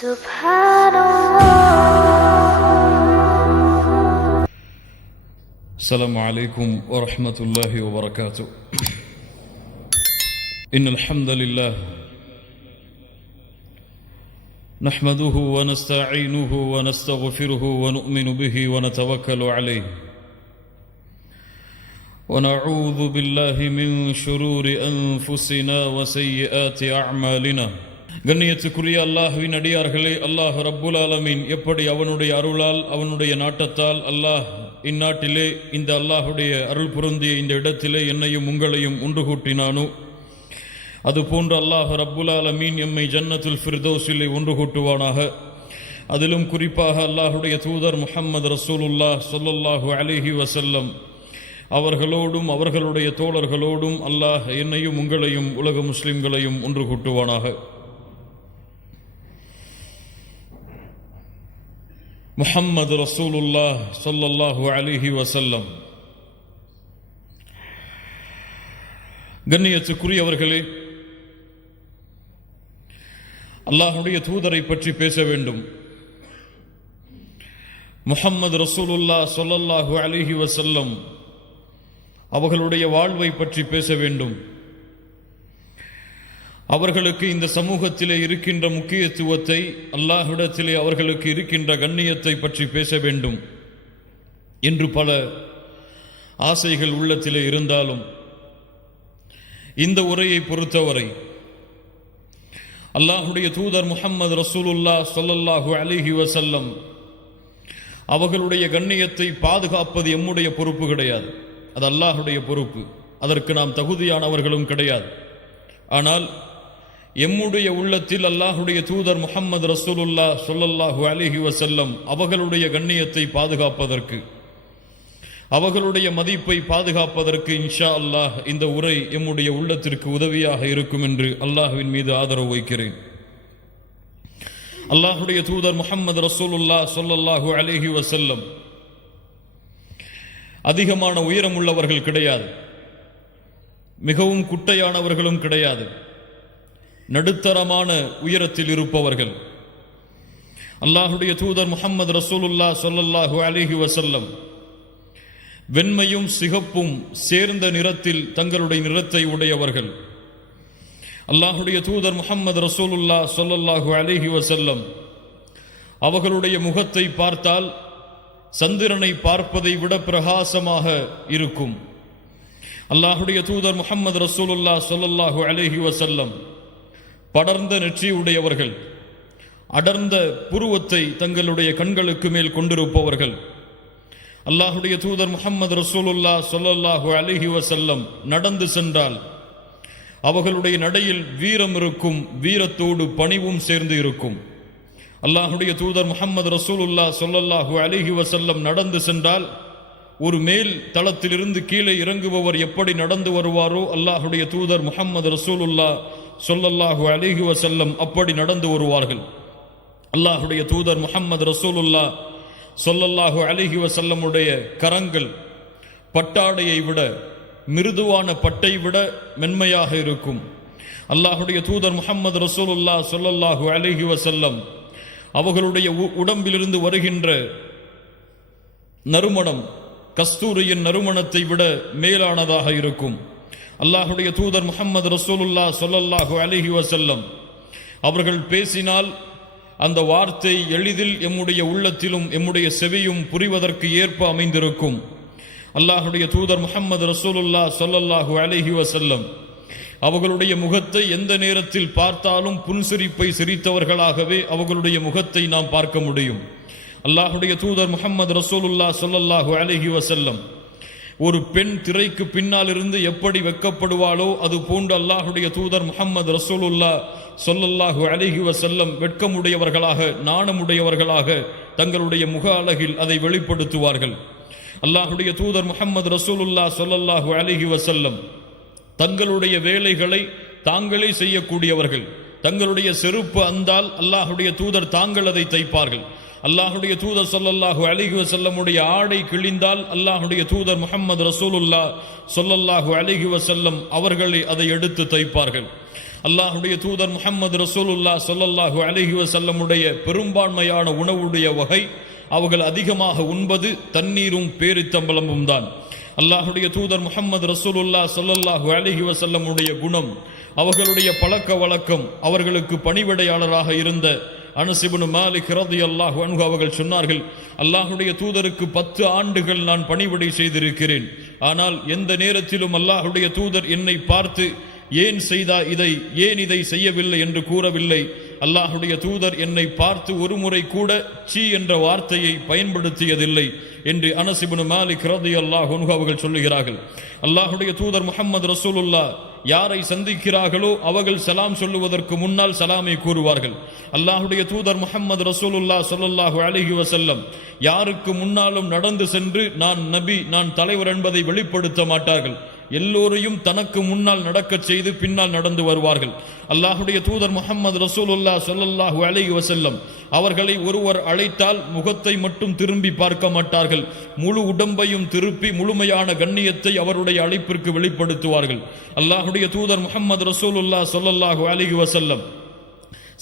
Subhanallah. Assalamu alaikum wa rahmatullahi wa barakatuh. Innal hamdalillah nahmaduhu wa nasta'inuhu wa nastaghfiruhu wa nu'minu bihi wa natawakkalu alayhi wa na'udhu billahi min shururi anfusina wa sayyiati a'malina. கண்ணியத்துக்குரிய அல்லாஹ்வின் அடியார்களே, அல்லாஹ் ரப்புல் ஆலமீன் எப்படி அவனுடைய அருளால் அவனுடைய நாட்டத்தால் அல்லாஹ் இந்நாட்டிலே இந்த அல்லாஹுடைய அருள் பொருந்திய இந்த இடத்திலே என்னையும் உங்களையும் ஒன்று கூட்டினானோ, அதுபோன்று அல்லாஹ் ரப்புல் ஆலமீன் எம்மை ஜன்னத்துல் ஃபிர்தௌஸிலே ஒன்று கூட்டுவானாக. அதிலும் குறிப்பாக அல்லாஹுடைய தூதர் முஹம்மது ரசூலுல்லாஹ் ஸல்லல்லாஹு அலைஹி வஸல்லம் அவர்களோடும் அவர்களுடைய தோழர்களோடும் அல்லாஹ் என்னையும் உங்களையும் உலக முஸ்லிம்களையும் ஒன்று கூட்டுவானாக. முஹம்மது ரசூலுல்லாஹ் ஸல்லல்லாஹு அலைஹி வஸல்லம். கண்ணியத்துக்குரியவர்களே, அல்லாஹுடைய தூதரை பற்றி பேச வேண்டும். முஹம்மது ரசூலுல்லாஹ் ஸல்லல்லாஹு அலைஹி வஸல்லம் அவர்களுடைய வாழ்வை பற்றி பேச வேண்டும். அவர்களுக்கு இந்த சமூகத்திலே இருக்கின்ற முக்கியத்துவத்தை, அல்லாஹ்விடத்திலே அவர்களுக்கு இருக்கின்ற கண்ணியத்தை பற்றி பேச வேண்டும் என்று பல ஆசைகள் உள்ளத்திலே இருந்தாலும், இந்த உரையை பொறுத்தவரை அல்லாஹுடைய தூதர் முஹம்மது ரசூலுல்லாஹ் ஸல்லல்லாஹு அலைஹி வஸல்லம் அவர்களுடைய கண்ணியத்தை பாதுகாப்பது எம்முடைய பொறுப்பு கிடையாது, அது அல்லாஹுடைய பொறுப்பு. அதற்கு நாம் தகுதியானவர்களும் கிடையாது. ஆனால் எம்முடைய உள்ளத்தில் அல்லாஹுடைய தூதர் முஹம்மது ரசூலுல்லாஹ் ஸல்லல்லாஹு அலைஹி வஸல்லம் அவர்களுடைய கண்ணியத்தை பாதுகாப்பதற்கு, அவர்களுடைய மதிப்பை பாதுகாப்பதற்கு இன்ஷா அல்லாஹ் இந்த உரை எம்முடைய உள்ளத்திற்கு உதவியாக இருக்கும் என்று அல்லாஹ்வின் மீது ஆதரவு வைக்கிறேன். அல்லாஹுடைய தூதர் முஹம்மது ரசூலுல்லாஹ் ஸல்லல்லாஹு அலைஹி வஸல்லம் அதிகமான உயரம் உள்ளவர்கள் கிடையாது, மிகவும் குட்டையானவர்களும் கிடையாது, நடுத்தரமான உயரத்தில் இருப்பவர்கள். அல்லாஹுடைய தூதர் முஹம்மது ரசூலுல்லாஹ் ஸல்லல்லாஹு அலைஹி வஸல்லம் வெண்மையும் சிகப்பும் சேர்ந்த நிறத்தில் தங்களுடைய நிறத்தை உடையவர்கள். அல்லாஹுடைய தூதர் முஹம்மது ரசூலுல்லாஹ் ஸல்லல்லாஹு அலைஹி வஸல்லம் அவர்களுடைய முகத்தை பார்த்தால் சந்திரனை பார்ப்பதை விட பிரகாசமாக இருக்கும். அல்லாஹுடைய தூதர் முஹம்மது ரசூலுல்லாஹ் ஸல்லல்லாஹு அலைஹி வஸல்லம் படர்ந்த நெற்றியுடையவர்கள், அடர்ந்த புருவத்தை தங்களுடைய கண்களுக்கு மேல் கொண்டிருப்பவர்கள். அல்லாஹுடைய தூதர் முஹம்மது ரசூலுல்லாஹ் ஸல்லல்லாஹு அலைஹி வஸல்லம் நடந்து சென்றால் அவர்களுடைய நடையில் வீரம் இருக்கும், வீரத்தோடு பணிவும் சேர்ந்து இருக்கும். அல்லாஹுடைய தூதர் முஹம்மது ரசூலுல்லாஹ் ஸல்லல்லாஹு அலைஹி வஸல்லம் நடந்து சென்றால் ஒரு மேல் தளத்திலிருந்து கீழே இறங்குபவர் எப்படி நடந்து வருவாரோ, அல்லாஹுடைய தூதர் முஹம்மது ரசூலுல்லாஹ் ஸல்லல்லாஹு அலைஹி வஸல்லம் அப்படி நடந்து வருவார்கள். அல்லாஹுடைய தூதர் முஹம்மது ரசூலுல்லாஹ் ஸல்லல்லாஹு அலைஹி வஸல்லமுடைய கரங்கள் பட்டாடையை விட, மிருதுவான பட்டை விட மென்மையாக இருக்கும். அல்லாஹுடைய தூதர் முஹம்மது ரசூலுல்லாஹ் ஸல்லல்லாஹு அலைஹி வஸல்லம் அவர்களுடைய உடம்பிலிருந்து வருகின்ற நறுமணம் கஸ்தூரியின் நறுமணத்தை விட மேலானதாக இருக்கும். அல்லாஹுடைய தூதர் முஹம்மது ரசூலுல்லாஹ் ஸல்லல்லாஹு அலைஹி வஸல்லம் அவர்கள் பேசினால் அந்த வார்த்தை எளிதில் எம்முடைய உள்ளத்திலும் எம்முடைய செவியும் புரிவதற்கு ஏற்ப அமைந்திருக்கும். அல்லாஹுடைய தூதர் முஹம்மது ரசூலுல்லாஹ் ஸல்லல்லாஹு அலைஹி வஸல்லம் அவர்களுடைய முகத்தை எந்த நேரத்தில் பார்த்தாலும் புன்சிரிப்பை சிரித்தவர்களாகவே அவர்களுடைய முகத்தை நாம் பார்க்க முடியும். அல்லாஹுடைய தூதர் முஹம்மது ரசூலுல்லாஹ் ஸல்லல்லாஹு அலைஹி வஸல்லம் ஒரு பெண் திரைக்கு பின்னால் இருந்து எப்படி வெட்கப்படுவாளோ அது போன்று அல்லாஹுடைய தூதர் முஹம்மது ரசூலுல்லாஹ் ஸல்லல்லாஹு அலைஹி வஸல்லம் வெட்கமுடையவர்களாக, நாணமுடையவர்களாக தங்களுடைய முக அழகில் அதை வெளிப்படுத்துவார்கள். அல்லாஹுடைய தூதர் முஹம்மது ரசூலுல்லாஹ் ஸல்லல்லாஹு அலைஹி வஸல்லம் தங்களுடைய வேலைகளை தாங்களே செய்யக்கூடியவர்கள். தங்களுடைய செருப்பு அந்தால் அல்லாஹுடைய தூதர் தாங்கள் அதை தைப்பார்கள். அல்லாஹுடைய தூதர் ஸல்லல்லாஹு அலைஹி வஸல்லமுடைய ஆடை கிழிந்தால் அல்லாஹுடைய தூதர் முஹம்மது ரசூலுல்லாஹ் ஸல்லல்லாஹு அலைஹி வஸல்லம் அவர்களே அதை எடுத்து தைப்பார்கள். அல்லாஹுடைய தூதர் முஹம்மது ரசூலுல்லாஹ் ஸல்லல்லாஹு அலைஹி வஸல்லமுடைய பெரும்பான்மையான உணவுடைய வகை அவர்கள் அதிகமாக உண்பது தண்ணீரும் பேரித்தம்பலமும் தான். அல்லாஹுடைய தூதர் முஹம்மது ரசூலுல்லாஹ் ஸல்லல்லாஹு அலைஹி வஸல்லமுடைய குணம், அவர்களுடைய பழக்க வழக்கம், அவர்களுக்கு பணிவிடையாளராக இருந்த அனஸ் இப்னு மாலிக் ரலியல்லாஹு அன்ஹு அவர்கள் சொன்னார்கள், அல்லாஹுடைய தூதருக்கு 10 ஆண்டுகள் நான் பணிவிடை செய்திருக்கிறேன். ஆனால் எந்த நேரத்திலும் அல்லாஹுடைய தூதர் என்னை பார்த்து ஏன் இதை செய்யவில்லை என்று கூறவில்லை. அல்லாஹுடைய தூதர் என்னை பார்த்து ஒரு முறை கூட சீ என்ற வார்த்தையை பயன்படுத்தியதில்லை என்று அனஸ் இப்னு மாலிக் ரலியல்லாஹு அன்ஹு அவர்கள் சொல்லுகிறார்கள். அல்லாஹுடைய தூதர் முஹம்மது ரசூலுல்லாஹ் யாரை சந்திக்கிறார்களோ அவர்கள் சலாம் சொல்லுவதற்கு முன்னால் சலாமை கூறுவார்கள். அல்லாஹுடைய தூதர் முஹம்மது ரசூலுல்லாஹ் ஸல்லல்லாஹு அலைஹி வஸல்லம் யாருக்கு முன்னாலும் நடந்து சென்று நான் நபி, நான் தலைவர் என்பதை வெளிப்படுத்த மாட்டார்கள். எல்லோரையும் தனக்கு முன்னால் நடக்கச் செய்து பின்னால் நடந்து வருவார்கள். அல்லாஹுடைய தூதர் முஹம்மது ரசூலுல்லாஹ் ஸல்லல்லாஹு அலைஹி வஸல்லம் அவர்களை ஒருவர் அழைத்தால் முகத்தை மட்டும் திரும்பி பார்க்க மாட்டார்கள், முழு உடம்பையும் திருப்பி முழுமையான கண்ணியத்தை அவருடைய அழைப்பிற்கு வெளிப்படுத்துவார்கள். அல்லாஹுடைய தூதர் முஹம்மது ரசூலுல்லாஹ் ஸல்லல்லாஹு அலைஹி வஸல்லம்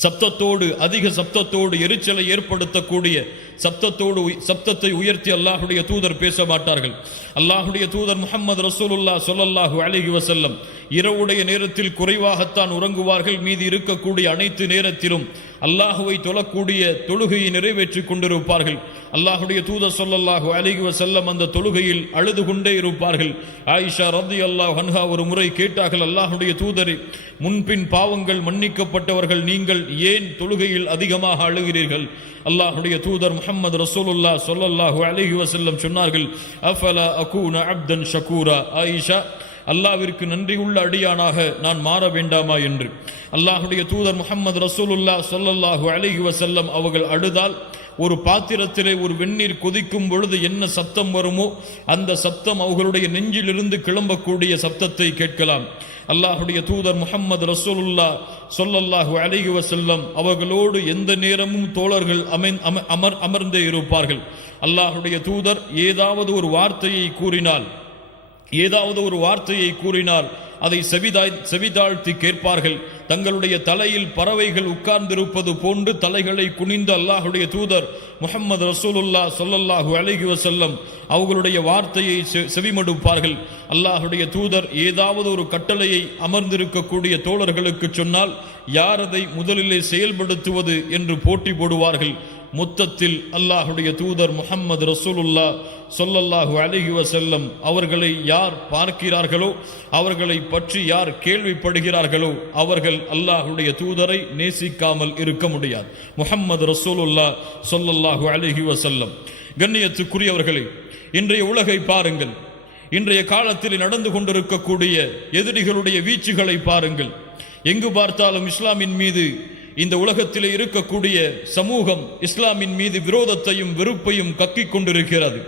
சப்தத்தோடு, அதிக சப்தத்தோடு, எரிச்சலை ஏற்படுத்தக்கூடிய சப்தத்தை உயர்த்தி அல்லாஹுடைய தூதர் பேச மாட்டார்கள். அல்லாஹுடைய தூதர் முஹம்மது ரசூலுல்லாஹ் ஸல்லல்லாஹு அலைஹி வஸல்லம் இரவுடைய நேரத்தில் குறைவாகத்தான் உறங்குவார்கள். மீதி இருக்கக்கூடிய அனைத்து நேரத்திலும் அல்லாஹுவை தொழக்கூடிய தொழுகையை நிறைவேற்றிக் கொண்டிருப்பார்கள். அல்லாஹுடைய தூதர் ஸல்லல்லாஹு அலைஹி வஸல்லம் அந்த தொழுகையில் அழுது கொண்டே இருப்பார்கள். ஆயிஷா ரலியல்லாஹு அன்ஹா ஒரு முறை கேட்டார்கள், அல்லாஹுடைய தூதரே, முன்பின் பாவங்கள் மன்னிக்கப்பட்டவர்கள் நீங்கள் ஏன் தொழுகையில் அதிகமாக அழுகிறீர்கள்? அல்லாஹுடைய தூதர் முஹம்மது ரசூலுல்லாஹ் ஸல்லல்லாஹு அலைஹி வஸல்லம் சொன்னார்கள், அஃபலா அகூன அப்தன் ஷகூரா, ஆயிஷா, அல்லாஹ்விற்கு நன்றியுள்ள அடியானாக நான் மாற வேண்டாமா என்று. அல்லாஹுடைய தூதர் முஹம்மது ரசூலுல்லாஹ் ஸல்லல்லாஹு அலைஹி வஸல்லம் அவர்கள் அழுதால் ஒரு பாத்திரத்திலே ஒரு வெந்நீர் கொதிக்கும் பொழுது என்ன சப்தம் வருமோ அந்த சப்தம் அவர்களுடைய நெஞ்சிலிருந்து கிளம்பக்கூடிய சப்தத்தை கேட்கலாம். அல்லாஹுடைய தூதர் முஹம்மது ரசூலுல்லாஹ் ஸல்லல்லாஹு அலைஹி வஸல்லம் அவர்களோடு எந்த நேரமும் தோழர்கள் அமர்ந்தே இருப்பார்கள். அல்லாஹுடைய தூதர் ஏதாவது ஒரு வார்த்தையை கூறினால் அதை செவிதாழ்த்தி கேட்பார்கள். தங்களுடைய தலையில் பறவைகள் உட்கார்ந்திருப்பது போன்று தலைகளை குனிந்து அல்லாஹுடைய தூதர் முஹம்மது ரசூலுல்லாஹ் ஸல்லல்லாஹு அலைஹி வஸல்லம் அவர்களுடைய வார்த்தையை செவிமடுப்பார்கள். அல்லாஹுடைய தூதர் ஏதாவது ஒரு கட்டளையை அமர்ந்திருக்கக்கூடிய தோழர்களுக்கு சொன்னால் யார் அதை முதலிலே செயல்படுத்துவது என்று போட்டி போடுவார்கள். மொத்தத்தில் அல்லாஹுடைய தூதர் முஹம்மது ரசூலுல்லாஹ் ஸல்லல்லாஹு அலைஹி வஸல்லம் அவர்களை யார் பார்க்கிறார்களோ, அவர்களை பற்றி யார் கேள்விப்படுகிறார்களோ அவர்கள் அல்லாஹுடைய தூதரை நேசிக்காமல் இருக்க முடியாது. முஹம்மது ரசூலுல்லாஹ் ஸல்லல்லாஹு அலைஹி வஸல்லம். கண்ணியத்துக்குரியவர்களே, இன்றைய உலகை பாருங்கள். இன்றைய காலத்தில் நடந்து கொண்டிருக்கக்கூடிய எதிரிகளுடைய வீச்சுகளை பாருங்கள். எங்கு பார்த்தாலும் இஸ்லாமின் மீது, இந்த உலகத்திலே இருக்கக்கூடிய சமூகம் இஸ்லாமின் மீது விரோதத்தையும் வெறுப்பையும் கக்கிக் கொண்டிருக்கிறது.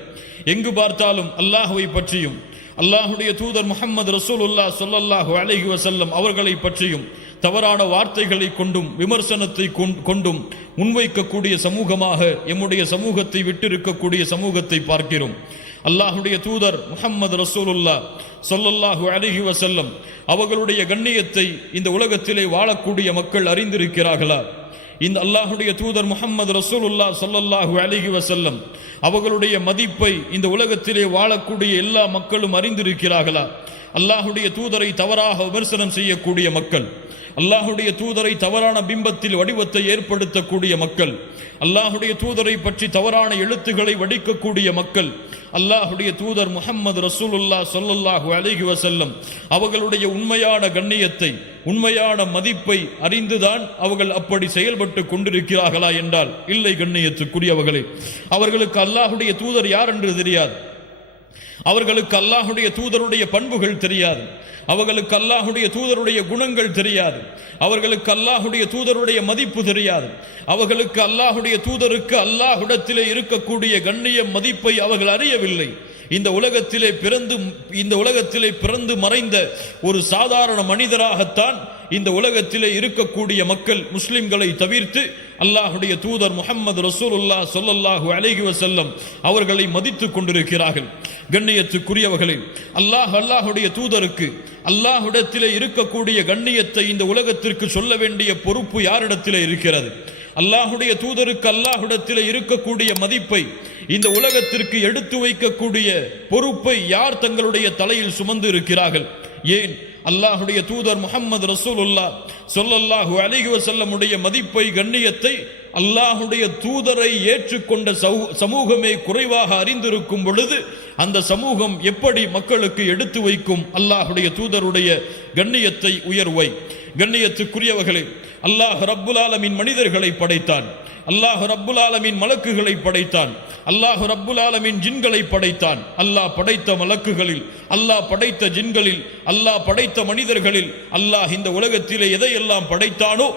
எங்கு பார்த்தாலும் அல்லாஹுவை பற்றியும் அல்லாஹுடைய தூதர் முஹம்மது ரசூலுல்லாஹ் ஸல்லல்லாஹு அலைஹி வஸல்லம் அவர்களை பற்றியும் தவறான வார்த்தைகளை கொண்டும் விமர்சனத்தை கொண்டும் முன்வைக்கக்கூடிய சமூகமாக எம்முடைய சமூகத்தை விட்டிருக்கக்கூடிய சமூகத்தை பார்க்கிறோம். அல்லாஹுடைய தூதர் முஹம்மது ரசூலுல்லாஹ் ஸல்லல்லாஹு அலைஹி வஸல்லம் அவர்களுடைய கண்ணியத்தை இந்த உலகத்திலே வாழக்கூடிய மக்கள் அறிந்திருக்கிறார்களா? இந்த அல்லாஹுடைய தூதர் முஹம்மது ரசூலுல்லாஹ் ஸல்லல்லாஹு அலைஹி வஸல்லம் அவர்களுடைய மதிப்பை இந்த உலகத்திலே வாழக்கூடிய எல்லா மக்களும் அறிந்திருக்கிறார்களா? அல்லாஹுடைய தூதரை தவறாக விமர்சனம் செய்யக்கூடிய மக்கள், அல்லாஹுடைய தூதரை தவறான பிம்பத்தில் வடிவத்தை ஏற்படுத்தக்கூடிய மக்கள், அல்லாஹுடைய தூதரை பற்றி தவறான எழுத்துக்களை வடிக்கக்கூடிய மக்கள், அல்லாஹுடைய தூதர் முஹம்மது ரசூலுல்லாஹ் ஸல்லல்லாஹு அலைஹி வஸல்லம் அவர்களுடைய உண்மையான கண்ணியத்தை, உண்மையான மதிப்பை அறிந்துதான் அவர்கள் அப்படி செயல்பட்டு கொண்டிருக்கிறார்களா என்றால் இல்லை. கண்ணியத்துக்குரியவர்களே, அவர்களுக்கு அல்லாஹுடைய தூதர் யார் என்று தெரியாது. அவர்களுக்கு அல்லாஹுடைய தூதருடைய பண்புகள் தெரியாது. அவர்களுக்கு அல்லாஹுடைய தூதருடைய குணங்கள் தெரியாது. அவர்களுக்கு அல்லாஹுடைய தூதருடைய மதிப்பு தெரியாது. அவர்களுக்கு அல்லாஹுடைய தூதருக்கு அல்லாஹ்விடத்திலே இருக்கக்கூடிய கண்ணிய மதிப்பை அவர்கள் அறியவில்லை. இந்த உலகத்திலே பிறந்து மறைந்த ஒரு சாதாரண மனிதராகத்தான் இந்த உலகத்திலே இருக்கக்கூடிய மக்கள் முஸ்லிம்களை தவிர்த்து அல்லாஹுடைய தூதர் முஹம்மது ரசூலுல்லாஹ் ஸல்லல்லாஹு அலைஹி வஸல்லம் அவர்களை மதித்துக் கொண்டிருக்கிறார்கள். கண்ணியத்துக்குரியவர்களே, அல்லாஹுடைய தூதருக்கு அல்லாஹ்விடத்திலே இருக்கக்கூடிய கண்ணியத்தை இந்த உலகத்திற்கு சொல்ல வேண்டிய பொறுப்பு யாரிடத்திலே இருக்கிறது? அல்லாஹுடைய தூதருக்கு அல்லாஹ்விடத்திலே இருக்கக்கூடிய மதிப்பை இந்த உலகத்திற்கு எடுத்து வைக்கக்கூடிய பொறுப்பை யார் தங்களுடைய தலையில் சுமந்து இருக்கிறார்கள்? ஏன் அல்லாஹுடைய தூதர் முஹம்மது ரசூலுல்லாஹ் ஸல்லல்லாஹு அலைஹி வஸல்லம் உடைய மதிப்பை கண்ணியத்தை அல்லாஹுடைய தூதரை ஏற்றுக்கொண்ட சமூகமே குறைவாக அறிந்திருக்கும் பொழுது அந்த சமூகம் எப்படி மக்களுக்கு எடுத்து வைக்கும் அல்லாஹுடைய தூதருடைய கண்ணியத்தை, உயர்வை? கண்ணியத்துக்குரியவர்களே, அல்லாஹ் ரப்புல் ஆலமீன் மனிதர்களை படைத்தான், அல்லாஹ் ரப்புல் ஆலமீன் மலக்குகளை படைத்தான், அல்லாஹ் ரப்புல் ஆலமீன் ஜின்களை படைத்தான். அல்லாஹ் படைத்த மலக்குகளில், அல்லாஹ் படைத்த ஜின்களில், அல்லாஹ் படைத்த மனிதர்களில் அல்லாஹ் இந்த உலகத்திலே எதையெல்லாம் படைத்தானோ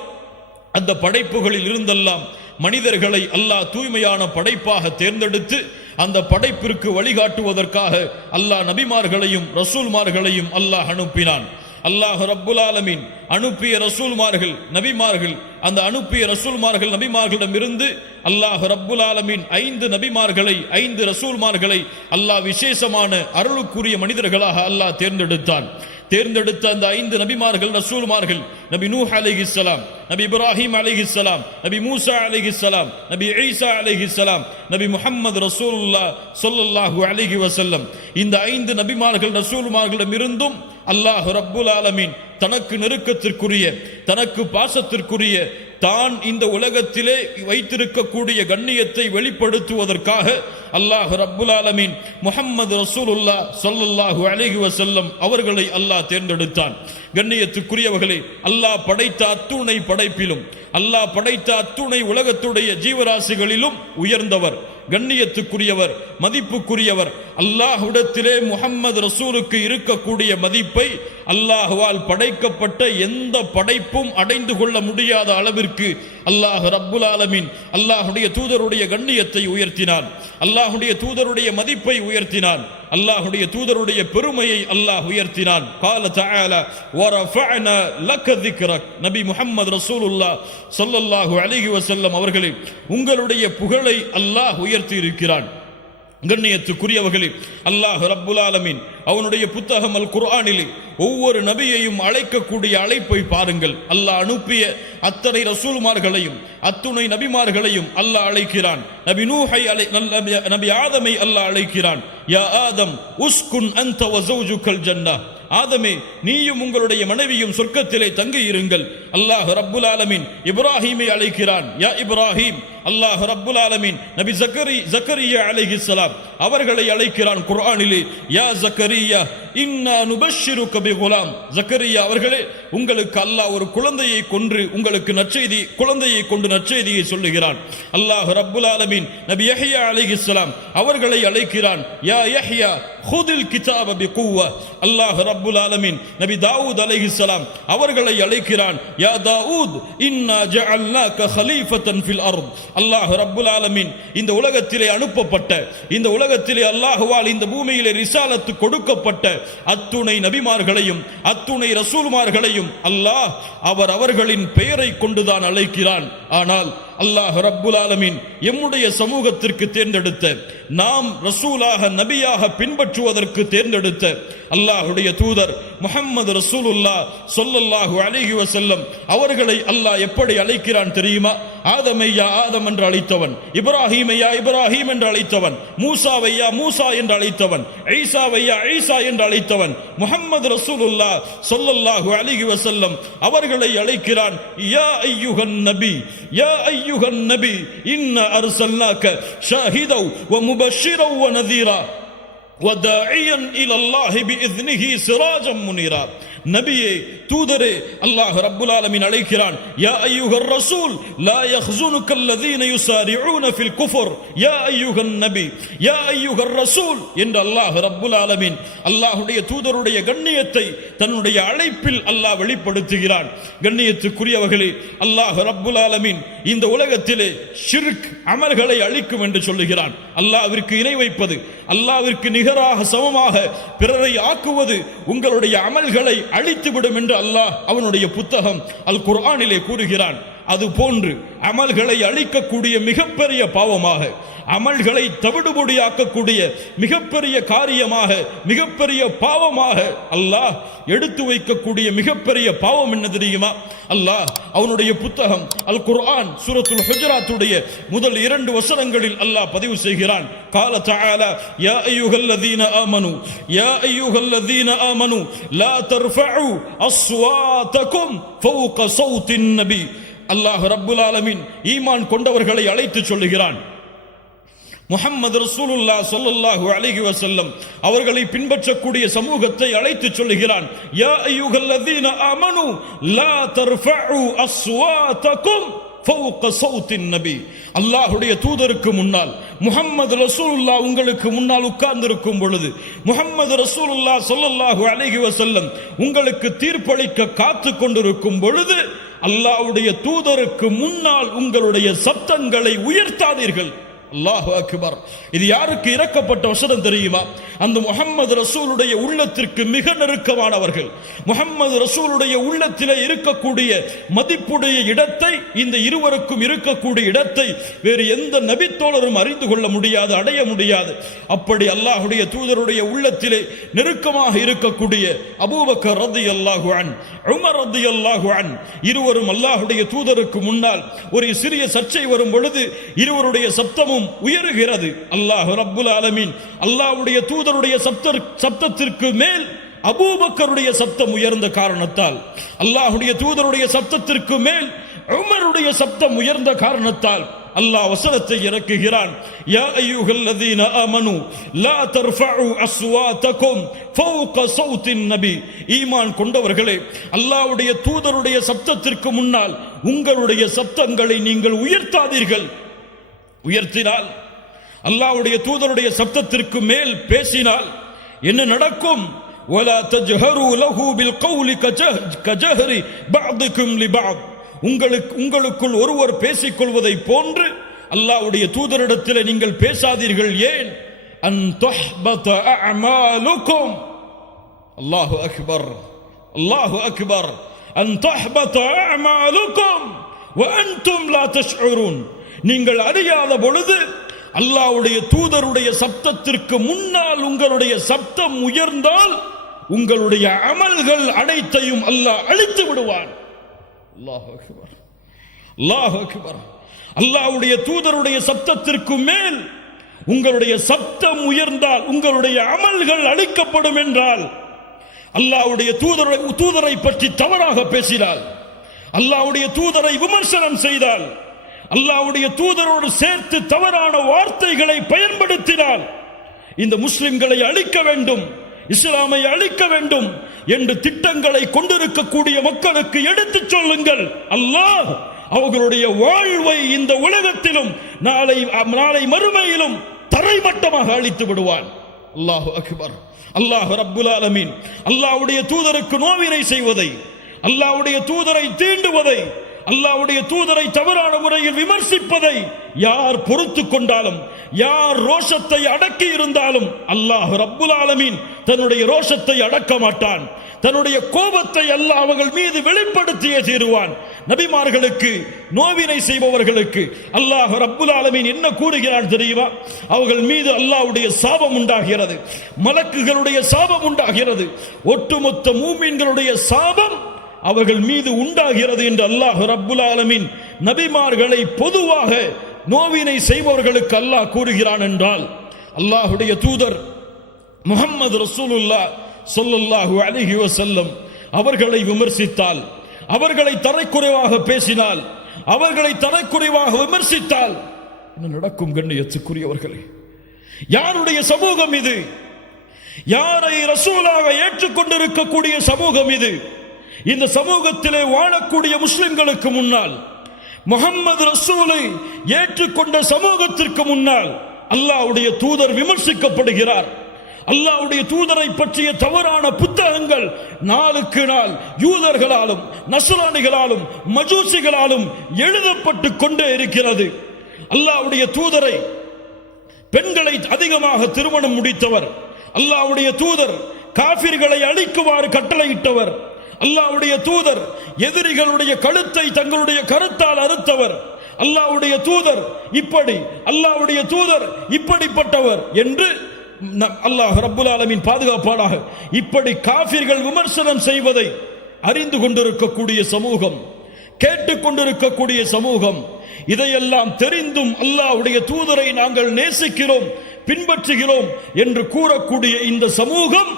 அந்த படைப்புகளில் இருந்தெல்லாம் மனிதர்களை அல்லாஹ் தூய்மையான படைப்பாக தேர்ந்தெடுத்து அந்த படைப்பிற்கு வழிகாட்டுவதற்காக அல்லாஹ் நபிமார்களையும் ரசூல்மார்களையும் அல்லாஹ் அனுப்பினான். அல்லாஹ் ரப்புல் ஆலமீன் அனுப்பிய ரசூல்மார்கள் நபிமார்கள், அந்த அனுப்பிய ரசூல்மார்கள் நபிமார்களிடமிருந்து அல்லாஹ் ரப்புல் ஆலமீன் 5 நபிமார்களை 5 ரசூல்மார்களை அல்லாஹ் விசேஷமான அருளுக்குரிய மனிதர்களாக அல்லாஹ் தேர்ந்தெடுத்த அந்த 5 நபிமார்கள் ரசூல்மார்கள், நபி நூஹ் அலைஹிஸ்ஸலாம், நபி இப்ராஹிம் அலைஹிஸ்ஸலாம், நபி மூசா அலைஹிஸ்ஸலாம், நபி ஈசா அலைஹிஸ்ஸலாம், நபி முஹம்மது ரசூலுல்லாஹ் ஸல்லல்லாஹு அலைஹி வஸல்லம். இந்த 5 நபிமார்கள் ரசூல்மார்களிடமிருந்தும் அல்லாஹ் ரப்புல் ஆலமீன் தனக்கு நெருக்கத்திற்குரிய, தனக்கு பாசத்திற்குரிய, தான் இந்த உலகத்திலே வைத்திருக்கக்கூடிய கண்ணியத்தை வெளிப்படுத்துவதற்காக அல்லாஹ் ரப்புல் ஆலமீன் முஹம்மது ரசூலுல்லாஹ் ஸல்லல்லாஹு அலைஹி வஸல்லம் அவர்களை அல்லாஹ் தேர்ந்தெடுத்தான். கண்ணியத்துக்குரியவர்களே, அல்லாஹ் படைத்த அத்துணை படைப்பிலும், அல்லாஹ் படைத்த அத்துணை உலகத்துடைய ஜீவராசிகளிலும் உயர்ந்தவர், கண்ணியத்துக்குரியவர், மதிப்புக்குரியவர். அல்லாஹ்விடத்திலே முஹம்மது ரசூலுக்கு இருக்கக்கூடிய மதிப்பை அல்லாஹ்வால் படைக்கப்பட்ட எந்த படைப்பும் அடைந்து கொள்ள முடியாத அளவிற்கு அல்லாஹ் ரப்புல் ஆலமீன் அல்லாஹுடைய தூதருடைய கண்ணியத்தை உயர்த்தினான், அல்லாஹுடைய தூதருடைய மதிப்பை உயர்த்தினான், அல்லாஹுடைய தூதருடைய பெருமையை அல்லாஹ் உயர்த்தினான். قال تعالى ورفعنا لك ذكرك. நபி முஹம்மது ரசூலுல்லாஹ் ஸல்லல்லாஹு அலைஹி வஸல்லம் அவர்களே, உங்களுடைய புகழை அல்லாஹ் உயர்த்தி இருக்கிறான். கண்ணியத்துக்குரியவர்களே, அல்லாஹ் ரப்புல் ஆலமீன் அவனுடைய புத்தகம் அல் குர்ஆனிலே ஒவ்வொரு நபியையும் அழைக்கக்கூடிய அழைப்பை பாருங்கள். அல்லாஹ் அனுப்பிய அத்தனை ரசூல்மார்களையும் அத்துணை நபிமார்களையும் அல்லாஹ் அழைக்கிறான். நபி நூஹை நபி ஆதமை அல்லாஹ் அழைக்கிறான். யா ஆதம் உஸ்குன் அன்த வ ஸௌஜுகல் ஜன்னah. ஆதமே, நீயும் உங்களுடைய மனைவியும் சொர்க்கத்திலே தங்கி இருங்கள். அல்லாஹ் ரப்புல் ஆலமீன் இப்ராஹீமை அழைக்கிறான். யா இப்ராஹீம். அல்லாஹ் ரப்புல் ஆலமீன் நபி ஜக்கரியா அலைஹிஸ்ஸலாம் அவர்களை அழைக்கிறான் குர்ஆனிலே. யா ஜக்கரியா இன்னா நுபஷ்ஷிருக பிகுலாம். ஜக்கரியா அவர்களே, உங்களுக்கு அல்லாஹ் ஒரு குழந்தையை கொன்று உங்களுக்கு குழந்தையை கொண்டு நற்செய்தியை சொல்லுகிறான். அல்லாஹ் ரப்புல் ஆலமீன் நபி யஹ்யா அலைஹிஸ்ஸலாம் அவர்களை அழைக்கிறான். யா யஹ்யா ஹுதில் கிதாப பிகுவா. அல்லாஹ் ரப்புல் ஆலமீன் நபி தாவூத் அலைஹிஸ்ஸலாம் அவர்களை அழைக்கிறான். யா தாவூத் இன்னா ஜஅல்னாக கலீஃபத்தன் ஃபில் அர்த். அல்லாஹ் ரப்புல் ஆலமீன் இந்த உலகத்திலே அனுப்பப்பட்ட, இந்த உலகத்திலே அல்லாஹ்வால் இந்த பூமியிலே ரிசாலத்து கொடுக்கப்பட்ட அத்துணை நபிமார்களையும் அத்துணை ரசூல்மார்களையும் அல்லாஹ் அவர்களின் பெயரை கொண்டுதான் அழைக்கிறான். ஆனால் அல்லாஹ் ரப்புல் ஆலமீன் எம்முடைய சமூகத்திற்கு தேர்ந்தெடுத்த, நாம் ரசூலாக நபியாக பின்பற்றுவதற்கு தேர்ந்தெடுத்த அல்லாஹுடைய தூதர் முஹம்மது ரசூலுல்லாஹ் ஸல்லல்லாஹு அலைஹி வஸல்லம் அவர்களை அல்லாஹ் எப்படி அழைக்கிறான் தெரியுமா? ஆதமை யா ஆதம் என்று அழைத்தவன், இப்ராஹீமை யா இப்ராஹீம் என்று அழைத்தவன், மூசாவை யா மூசா என்று அழைத்தவன், ஈசாவை யா ஈசா என்று அழைத்தவன், முஹம்மது ரசூலுல்லாஹ் ஸல்லல்லாஹு அலைஹி வஸல்லம் அவர்களை அழைக்கிறான். யா அய்யுஹன் நபி, யா அய்யுஹன் நபி இன்னா அர்சல்னாக ஷாஹிதன் வ முபஷ்ஷிரன் வ நதீரா وَدَاعِيًا إِلَى اللَّهِ بِإِذْنِهِ سِرَاجًا مُنِيرًا. நபியே, தூதரே, அல்லாஹ் ரப்புல் ஆலமீன் அழைக்கிறான். யா அய்யுஹர் ரசூல் லா யஹ்ஸுனுக அல்லதீன யுஸாரிஊன ஃபில் குஃப்ர் யா அய்யுஹன் நபி யா அய்யுஹர் ரசூல் என்று அல்லாஹ் ரப்புல் ஆலமீன் அல்லாஹ்வுடைய தூதருடைய கண்ணியத்தை தன்னுடைய அழைப்பில் அல்லாஹ் வெளிப்படுத்துகிறான். கண்ணியத்துக்குரியவர்களே, அல்லாஹ் ரப்புல் ஆலமீன் இந்த உலகத்திலே ஷிர்க் அமல்களை அழிக்கும் என்று சொல்லுகிறான். அல்லாஹ்விற்கு இணை வைப்பது, அல்லாஹ்விற்கு நிகராக சமமாக பிறரை ஆக்குவது உங்களுடைய அமல்களை அழித்துவிடும் என்று அல்லாஹ் அவனுடைய புத்தகம் அல் குர்ஆனிலே கூறுகிறான். அது போன்று அமல்களை அழிக்கக்கூடிய மிகப்பெரிய பாவமாக, அமல்களை தவிடுபொடியாக்கக்கூடிய மிகப்பெரிய காரியமாக, மிகப்பெரிய பாவமாக அல்லாஹ் எடுத்து வைக்கக்கூடிய மிகப்பெரிய பாவம் என்ன தெரியுமா? அல்லாஹ் அவனுடைய புத்தகம் அல் குர்ஆன் சூரத்துல் ஹுஜராத்துடைய முதல் 2 வசனங்களில் அல்லாஹ் பதிவு செய்கிறான். قال تعالى يا ايها الذين امنوا يا ايها الذين امنوا لا ترفعوا اصواتكم فوق صوت النبي. அல்லாஹ் ரப்புல் ஆலமீன் ஈமான் கொண்டவர்களை அழைத்து சொல்லுகிறான். முஹம்மது ரசூலுல்லாஹ் ஸல்லல்லாஹு அலைஹி வஸல்லம் அவர்களை பின்பற்றக்கூடிய சமூகத்தை அழைத்து சொல்லுகிறான். யா அய்யுஹல்லதீன ஆமனு லா தர்ஃபஉ அஸ்வாதகும் ஃபௌக ஸௌத்தின் நபி. அல்லாஹ்வுடைய தூதருக்கு முன்னால் முஹம்மது ரசூலுல்லாஹ் உங்களுக்கு முன்னால் உட்கார்ந்திருக்கும் பொழுது, முஹம்மது ரசூலுல்லாஹ் ஸல்லல்லாஹு அலைஹி வஸல்லம் உங்களுக்கு தீர்ப்பளிக்க காத்து கொண்டிருக்கும் பொழுது அல்லாஹ்வுடைய தூதருக்கு முன்னால் உங்களுடைய சப்தங்களை உயர்த்தாதீர்கள். அல்லாஹு அக்பர். இது யாருக்கு இறக்கப்பட்ட வசனம் தெரியுமா? அந்த முஹம்மது ரசூலுடைய உள்ளத்திற்கு மிக நெருக்கமானவர்கள். முஹம்மது ரசூலுடைய உள்ளத்திலே இருக்கக்கூடிய மதிப்புடைய இடத்தை, இந்த இருவருக்கும் இருக்கக்கூடிய இடத்தை வேறு எந்த நபித்தோழரும் அறிந்து கொள்ள முடியாது, அடைய முடியாது. அப்படி அல்லாஹுடைய தூதருடைய உள்ளத்திலே நெருக்கமாக இருக்கக்கூடிய அபூபக்கர் ரலியல்லாஹு அன்ஹு, உமர் ரலியல்லாஹு அன்ஹு இருவரும் அல்லாஹுடைய தூதருக்கு முன்னால் ஒரு சிறிய சர்ச்சை வரும் பொழுது இருவருடைய சப்தமும் உயருகிறது. அல்லாஹ் ரப்புல் ஆலமீன் அல்லாஹ்வுடைய தூதருடைய சப்தத்திற்கு மேல் அபூபக்கருடைய சப்தம் உயர்ந்த காரணத்தால், அல்லாஹ்வுடைய தூதருடைய சப்தத்திற்கு மேல் உமருடைய சப்தம் உயர்ந்த காரணத்தால் அல்லாஹ் வசனத்தை இறக்குகிறான். யா அய்யுஹல்லதீன ஆமனு லா தர்ஃபஉ அஸ்வாதகும் ஃபௌக ஸௌத்தின் நபி. ஈமான் கொண்டவர்களே, அல்லாஹ்வுடைய தூதருடைய சப்தத்திற்கு முன்னால் உங்களுடைய சப்தங்களை நீங்கள் உயர்த்தாதீர்கள். உயர்த்தினால், அல்லாஹ்வுடைய தூதருடைய சப்தத்திற்கு மேல் பேசினால் என்ன நடக்கும்? வலா தஜ்ஹரு லஹு பில் கௌலி கஜஹரி பஅதுகும் லிபஅத். உங்களுக்குள் ஒருவர் பேசிக் கொள்வதை போன்று அல்லாஹ்வுடைய தூதரிடத்தில் நீங்கள் பேசாதீர்கள். ஏன்? அன் தஹ்பத அஅமாலுக்கும். அல்லாஹு அக்பர், அல்லாஹு அக்பர். அன் தஹ்பத அஅமாலுக்கும் வ அன்தும் லா தஷ்உரூன். நீங்கள் அறியாத பொழுது அல்லாஹ்வுடைய தூதருடைய சப்தத்திற்கு முன்னால் உங்களுடைய சப்தம் உயர்ந்தால் உங்களுடைய அமல்கள் அனைத்தையும் அல்லாஹ் அழித்து விடுவான். அல்லாஹ் அக்பர், அல்லாஹ் அக்பர். அல்லாஹ்வுடைய தூதருடைய சப்தத்திற்கு மேல் உங்களுடைய சப்தம் உயர்ந்தால் உங்களுடைய அமல்கள் அழிக்கப்படும் என்றால், அல்லாஹ்வுடைய தூதரை பற்றி தவறாக பேசினால், அல்லாஹ்வுடைய தூதரை விமர்சனம் செய்தால், அல்லாஹ்வுடைய தூதரோடு சேர்த்து தவறான வார்த்தைகளை பயன்படுத்தினால், இந்த முஸ்லிம்களை அழிக்க வேண்டும், இஸ்லாமை அழிக்க வேண்டும் என்று திட்டங்களை கொண்டிருக்கக்கூடிய மக்களுக்கு எடுத்துச் சொல்லுங்கள். அல்லாஹ் அவர்களுடைய வாழ்வை இந்த உலகத்திலும் நாளை மறுமையிலும் தரைமட்டமாக அழித்து விடுவான். அல்லாஹு அக்பர். அல்லாஹ் ரப்புல் ஆலமீன் அல்லாஹ்வுடைய தூதருக்கு நோவினை செய்வதை, அல்லாஹ்வுடைய தூதரை தீண்டுவதை, அல்லாஹ்வுடைய தூதரை தவறான முறையில் விமர்சிப்பதை யார் பொறுத்து கொண்டாலும், யார் ரோஷத்தை அடக்கி இருந்தாலும் அல்லாஹ் ரப்புல் ஆலமீன் தன்னுடைய ரோஷத்தை அடக்க மாட்டான். தன்னுடைய கோபத்தை அல்லாஹ் அவர்கள் மீது வெளிப்படுத்தியே தீருவான். நபிமார்களுக்கு நோவினை செய்பவர்களுக்கு அல்லாஹ் ரப்புல் ஆலமீன் என்ன கூறுகிறான் தெரியுமா? அவர்கள் மீது அல்லாஹ்வுடைய சாபம் உண்டாகிறது, மலக்குகளுடைய சாபம் உண்டாகிறது, ஒட்டுமொத்த மூமின்களுடைய சாபம் அவர்கள் மீது உண்டாகிறது என்று அல்லாஹ் ரப்புல் ஆலமீன் நபிமார்களை பொதுவாக நோவினை செய்பவர்களுக்கு அல்லாஹ் கூறுகிறான் என்றால், அல்லாஹ்வுடைய தூதர் முஹம்மது ரசூலுல்லாஹ் ஸல்லல்லாஹு அலைஹி வஸல்லம் அவர்களை விமர்சித்தால், அவர்களை தரைக்குறைவாக பேசினால், அவர்களை தரைக்குறைவாக விமர்சித்தால் என்ன நடக்கும்? கண்ணியத்துக்குரியவர்களே, யாருடைய சமூகம் இது? யாரை ரசூலாக ஏற்றுக்கொண்டிருக்கக்கூடிய சமூகம் இது? இந்த சமூகத்திலே வாழக்கூடிய முஸ்லிம்களுக்கு முன்னால், முஹம்மது ரசூலை ஏற்றுக்கொண்ட சமூகத்திற்கு முன்னால் அல்லாஹ்வுடைய தூதர் விமர்சிக்கப்படுகிறார். அல்லாஹ்வுடைய தூதரை பற்றிய தவறான புத்தகங்கள் நாளுக்கு நாள் யூதர்களாலும் நஸ்ரானிகளாலும் மஜூசிகளாலும் எழுதப்பட்டு கொண்டே இருக்கிறது. அல்லாஹ்வுடைய தூதரை பெண்களை அதிகமாக திருமணம் முடித்தவர், அல்லாஹ்வுடைய தூதர் காஃபிர்களை அழிக்குமாறு கட்டளையிட்டவர், அல்லாஹ்வுடைய தூதர் எதிரிகளுடைய கழுத்தை தங்களுடைய கருத்தால் அறுத்தவர், அல்லாஹ்வுடைய தூதர் இப்படி, அல்லாஹ்வுடைய தூதர் இப்படிப்பட்டவர் என்று அல்லாஹ் ரப்புல் ஆலமீன் பாதுகாப்பானாக. இப்படி காஃபிர்கள் விமர்சனம் செய்வதை அறிந்து கொண்டிருக்கக்கூடிய சமூகம், கேட்டுக்கொண்டிருக்கக்கூடிய சமூகம், இதையெல்லாம் தெரிந்தும் அல்லாஹ்வுடைய தூதரை நாங்கள் நேசிக்கிறோம், பின்பற்றுகிறோம் என்று கூறக்கூடிய இந்த சமூகம்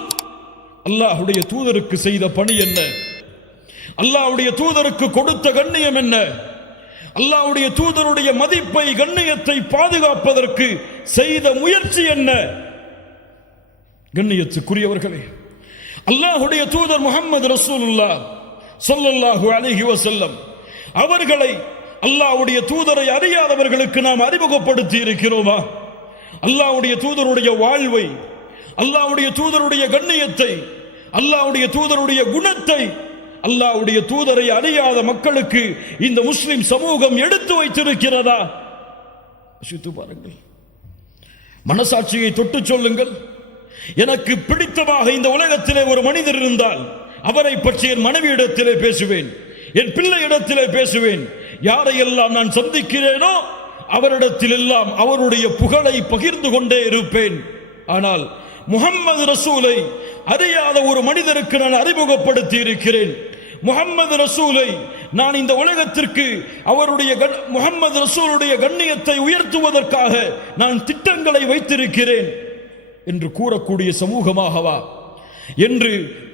அல்லாஹ்வுடைய தூதருக்கு செய்த பணி என்ன? அல்லாஹ்வுடைய தூதருக்கு கொடுத்த கண்ணியம் என்ன? அல்லாஹ்வுடைய தூதருடைய மதிப்பை, கண்ணியத்தை பாதுகாப்பதற்கு செய்த முயற்சி என்ன? கண்ணியத்துக்குரியவர்களே, அல்லாஹ்வுடைய தூதர் முஹம்மது ரசூலுல்லாஹ் ஸல்லல்லாஹு அலைஹி வஸல்லம் அவர்களை, அல்லாஹ்வுடைய தூதரை அறியாதவர்களுக்கு நாம் அறிமுகப்படுத்தி இருக்கிறோமா? அல்லாஹ்வுடைய தூதருடைய வாழ்வை, அல்லாஹ்வுடைய தூதருடைய கண்ணியத்தை, அல்லாஹ்வுடைய தூதருடைய குணத்தை, அல்லாஹ்வுடைய தூதரை அறியாத மக்களுக்கு இந்த முஸ்லிம் சமூகம் எடுத்து வைத்திருக்கிறதா? யோசித்து பாருங்கள். மனசாட்சியை தொட்டு சொல்லுங்கள். எனக்கு பிடித்தமாக இந்த உலகத்திலே ஒரு மனிதர் இருந்தால் அவரை பற்றி என் மனைவியிடத்திலே பேசுவேன், என் பிள்ளையிடத்திலே பேசுவேன். யாரையெல்லாம் நான் சந்திக்கிறேனோ அவரிடத்தில் எல்லாம் அவருடைய புகழை பகிர்ந்து கொண்டே இருப்பேன். ஆனால் முஹம்மது ரசூலை அறியாத ஒரு மனிதருக்கு நான் அறிமுகப்படுத்தி இருக்கிறேன். முஹம்மது ரசூலை நான் இந்த உலகத்திற்கு அவருடைய முஹம்மது ரசூலுடைய கண்ணியத்தை உயர்த்துவதற்காக நான் திட்டங்களை வைத்திருக்கிறேன் என்று கூறக்கூடிய சமூகமாகவா, என்று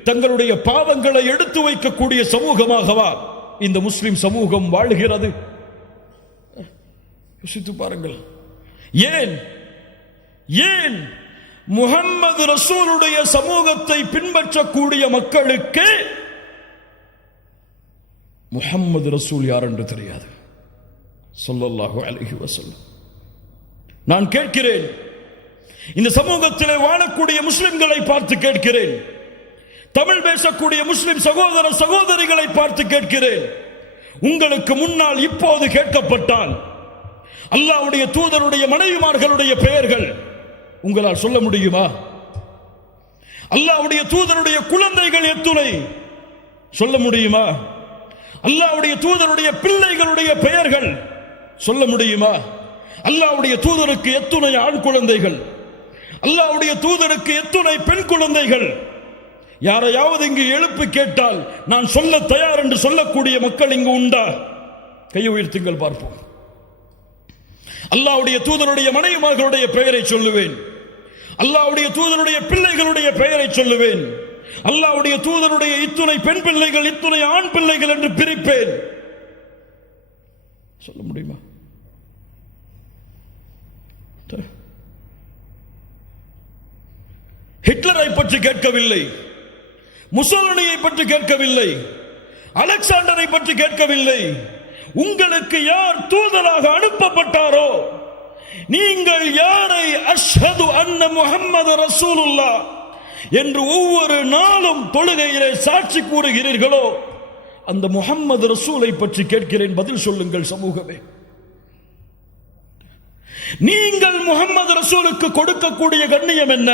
தங்களுடைய பாவங்களை எடுத்து வைக்கக்கூடிய சமூகமாகவா இந்த முஸ்லிம் சமூகம் வாழ்கிறது? யோசித்து பாருங்கள். ஏன் ஏன் முஹம்மது ரசூலுடைய சமூகத்தை பின்பற்றக்கூடிய மக்களுக்கு முஹம்மது ரசூல் யார் என்று தெரியாது? ஸல்லல்லாஹு அலைஹி வஸல்லம். நான் கேட்கிறேன், இந்த சமூகத்திலே வாழக்கூடிய முஸ்லிம்களை பார்த்து கேட்கிறேன், தமிழ் பேசக்கூடிய முஸ்லிம் சகோதர சகோதரிகளை பார்த்து கேட்கிறேன், உங்களுக்கு முன்னால் இப்போது கேட்கப்பட்டால் அல்லாஹ்வுடைய தூதருடைய மனைவிமார்களுடைய பெயர்கள் உங்களால் சொல்ல முடியுமா? அல்லாஹ்வுடைய தூதருடைய குழந்தைகள் எத்துணை சொல்ல முடியுமா? அல்லாஹ்வுடைய தூதருடைய பிள்ளைகளுடைய பெயர்கள் சொல்ல முடியுமா? அல்லாஹ்வுடைய தூதருக்கு எத்துணை ஆண் குழந்தைகள், அல்லாஹ்வுடைய தூதருக்கு எத்துணை பெண் குழந்தைகள்? யாரையாவது இங்கு எழுப்பி கேட்டால் நான் சொல்ல தயார் என்று சொல்லக்கூடிய மக்கள் இங்கு உண்டா? கை உயர்த்துங்கள் பார்ப்போம். அல்லாஹ்வுடைய தூதருடைய மனைவிமார்களுடைய பெயரை சொல்லுவேன், அல்லாஹ்வுடைய தூதருடைய பிள்ளைகளுடைய பெயரை சொல்லுவேன், அல்லாஹ்வுடைய தூதருடைய இத்துணை பெண் பிள்ளைகள், இத்துணை ஆண் பிள்ளைகள் என்று பிரிப்பேன். சொல்ல முடியுமா? ஹிட்லரை பற்றி கேட்கவில்லை, முசோலினியை பற்றி கேட்கவில்லை, அலெக்சாண்டரை பற்றி கேட்கவில்லை. உங்களுக்கு யார் தூதராக அனுப்பப்பட்டாரோ, நீங்கள் யாரை அஷ்ஹது அன்ன முஹம்மது ரசூலுல்லாஹ் என்று ஒவ்வொரு நாளும் தொழுகையிலே சாட்சி கூறுகிறீர்களோ அந்த முஹம்மது ரசூலை பற்றி கேட்கிறேன், பதில் சொல்லுங்கள் சமூகமே. நீங்கள் முஹம்மது ரசூலுக்கு கொடுக்கக்கூடிய கண்ணியம் என்ன?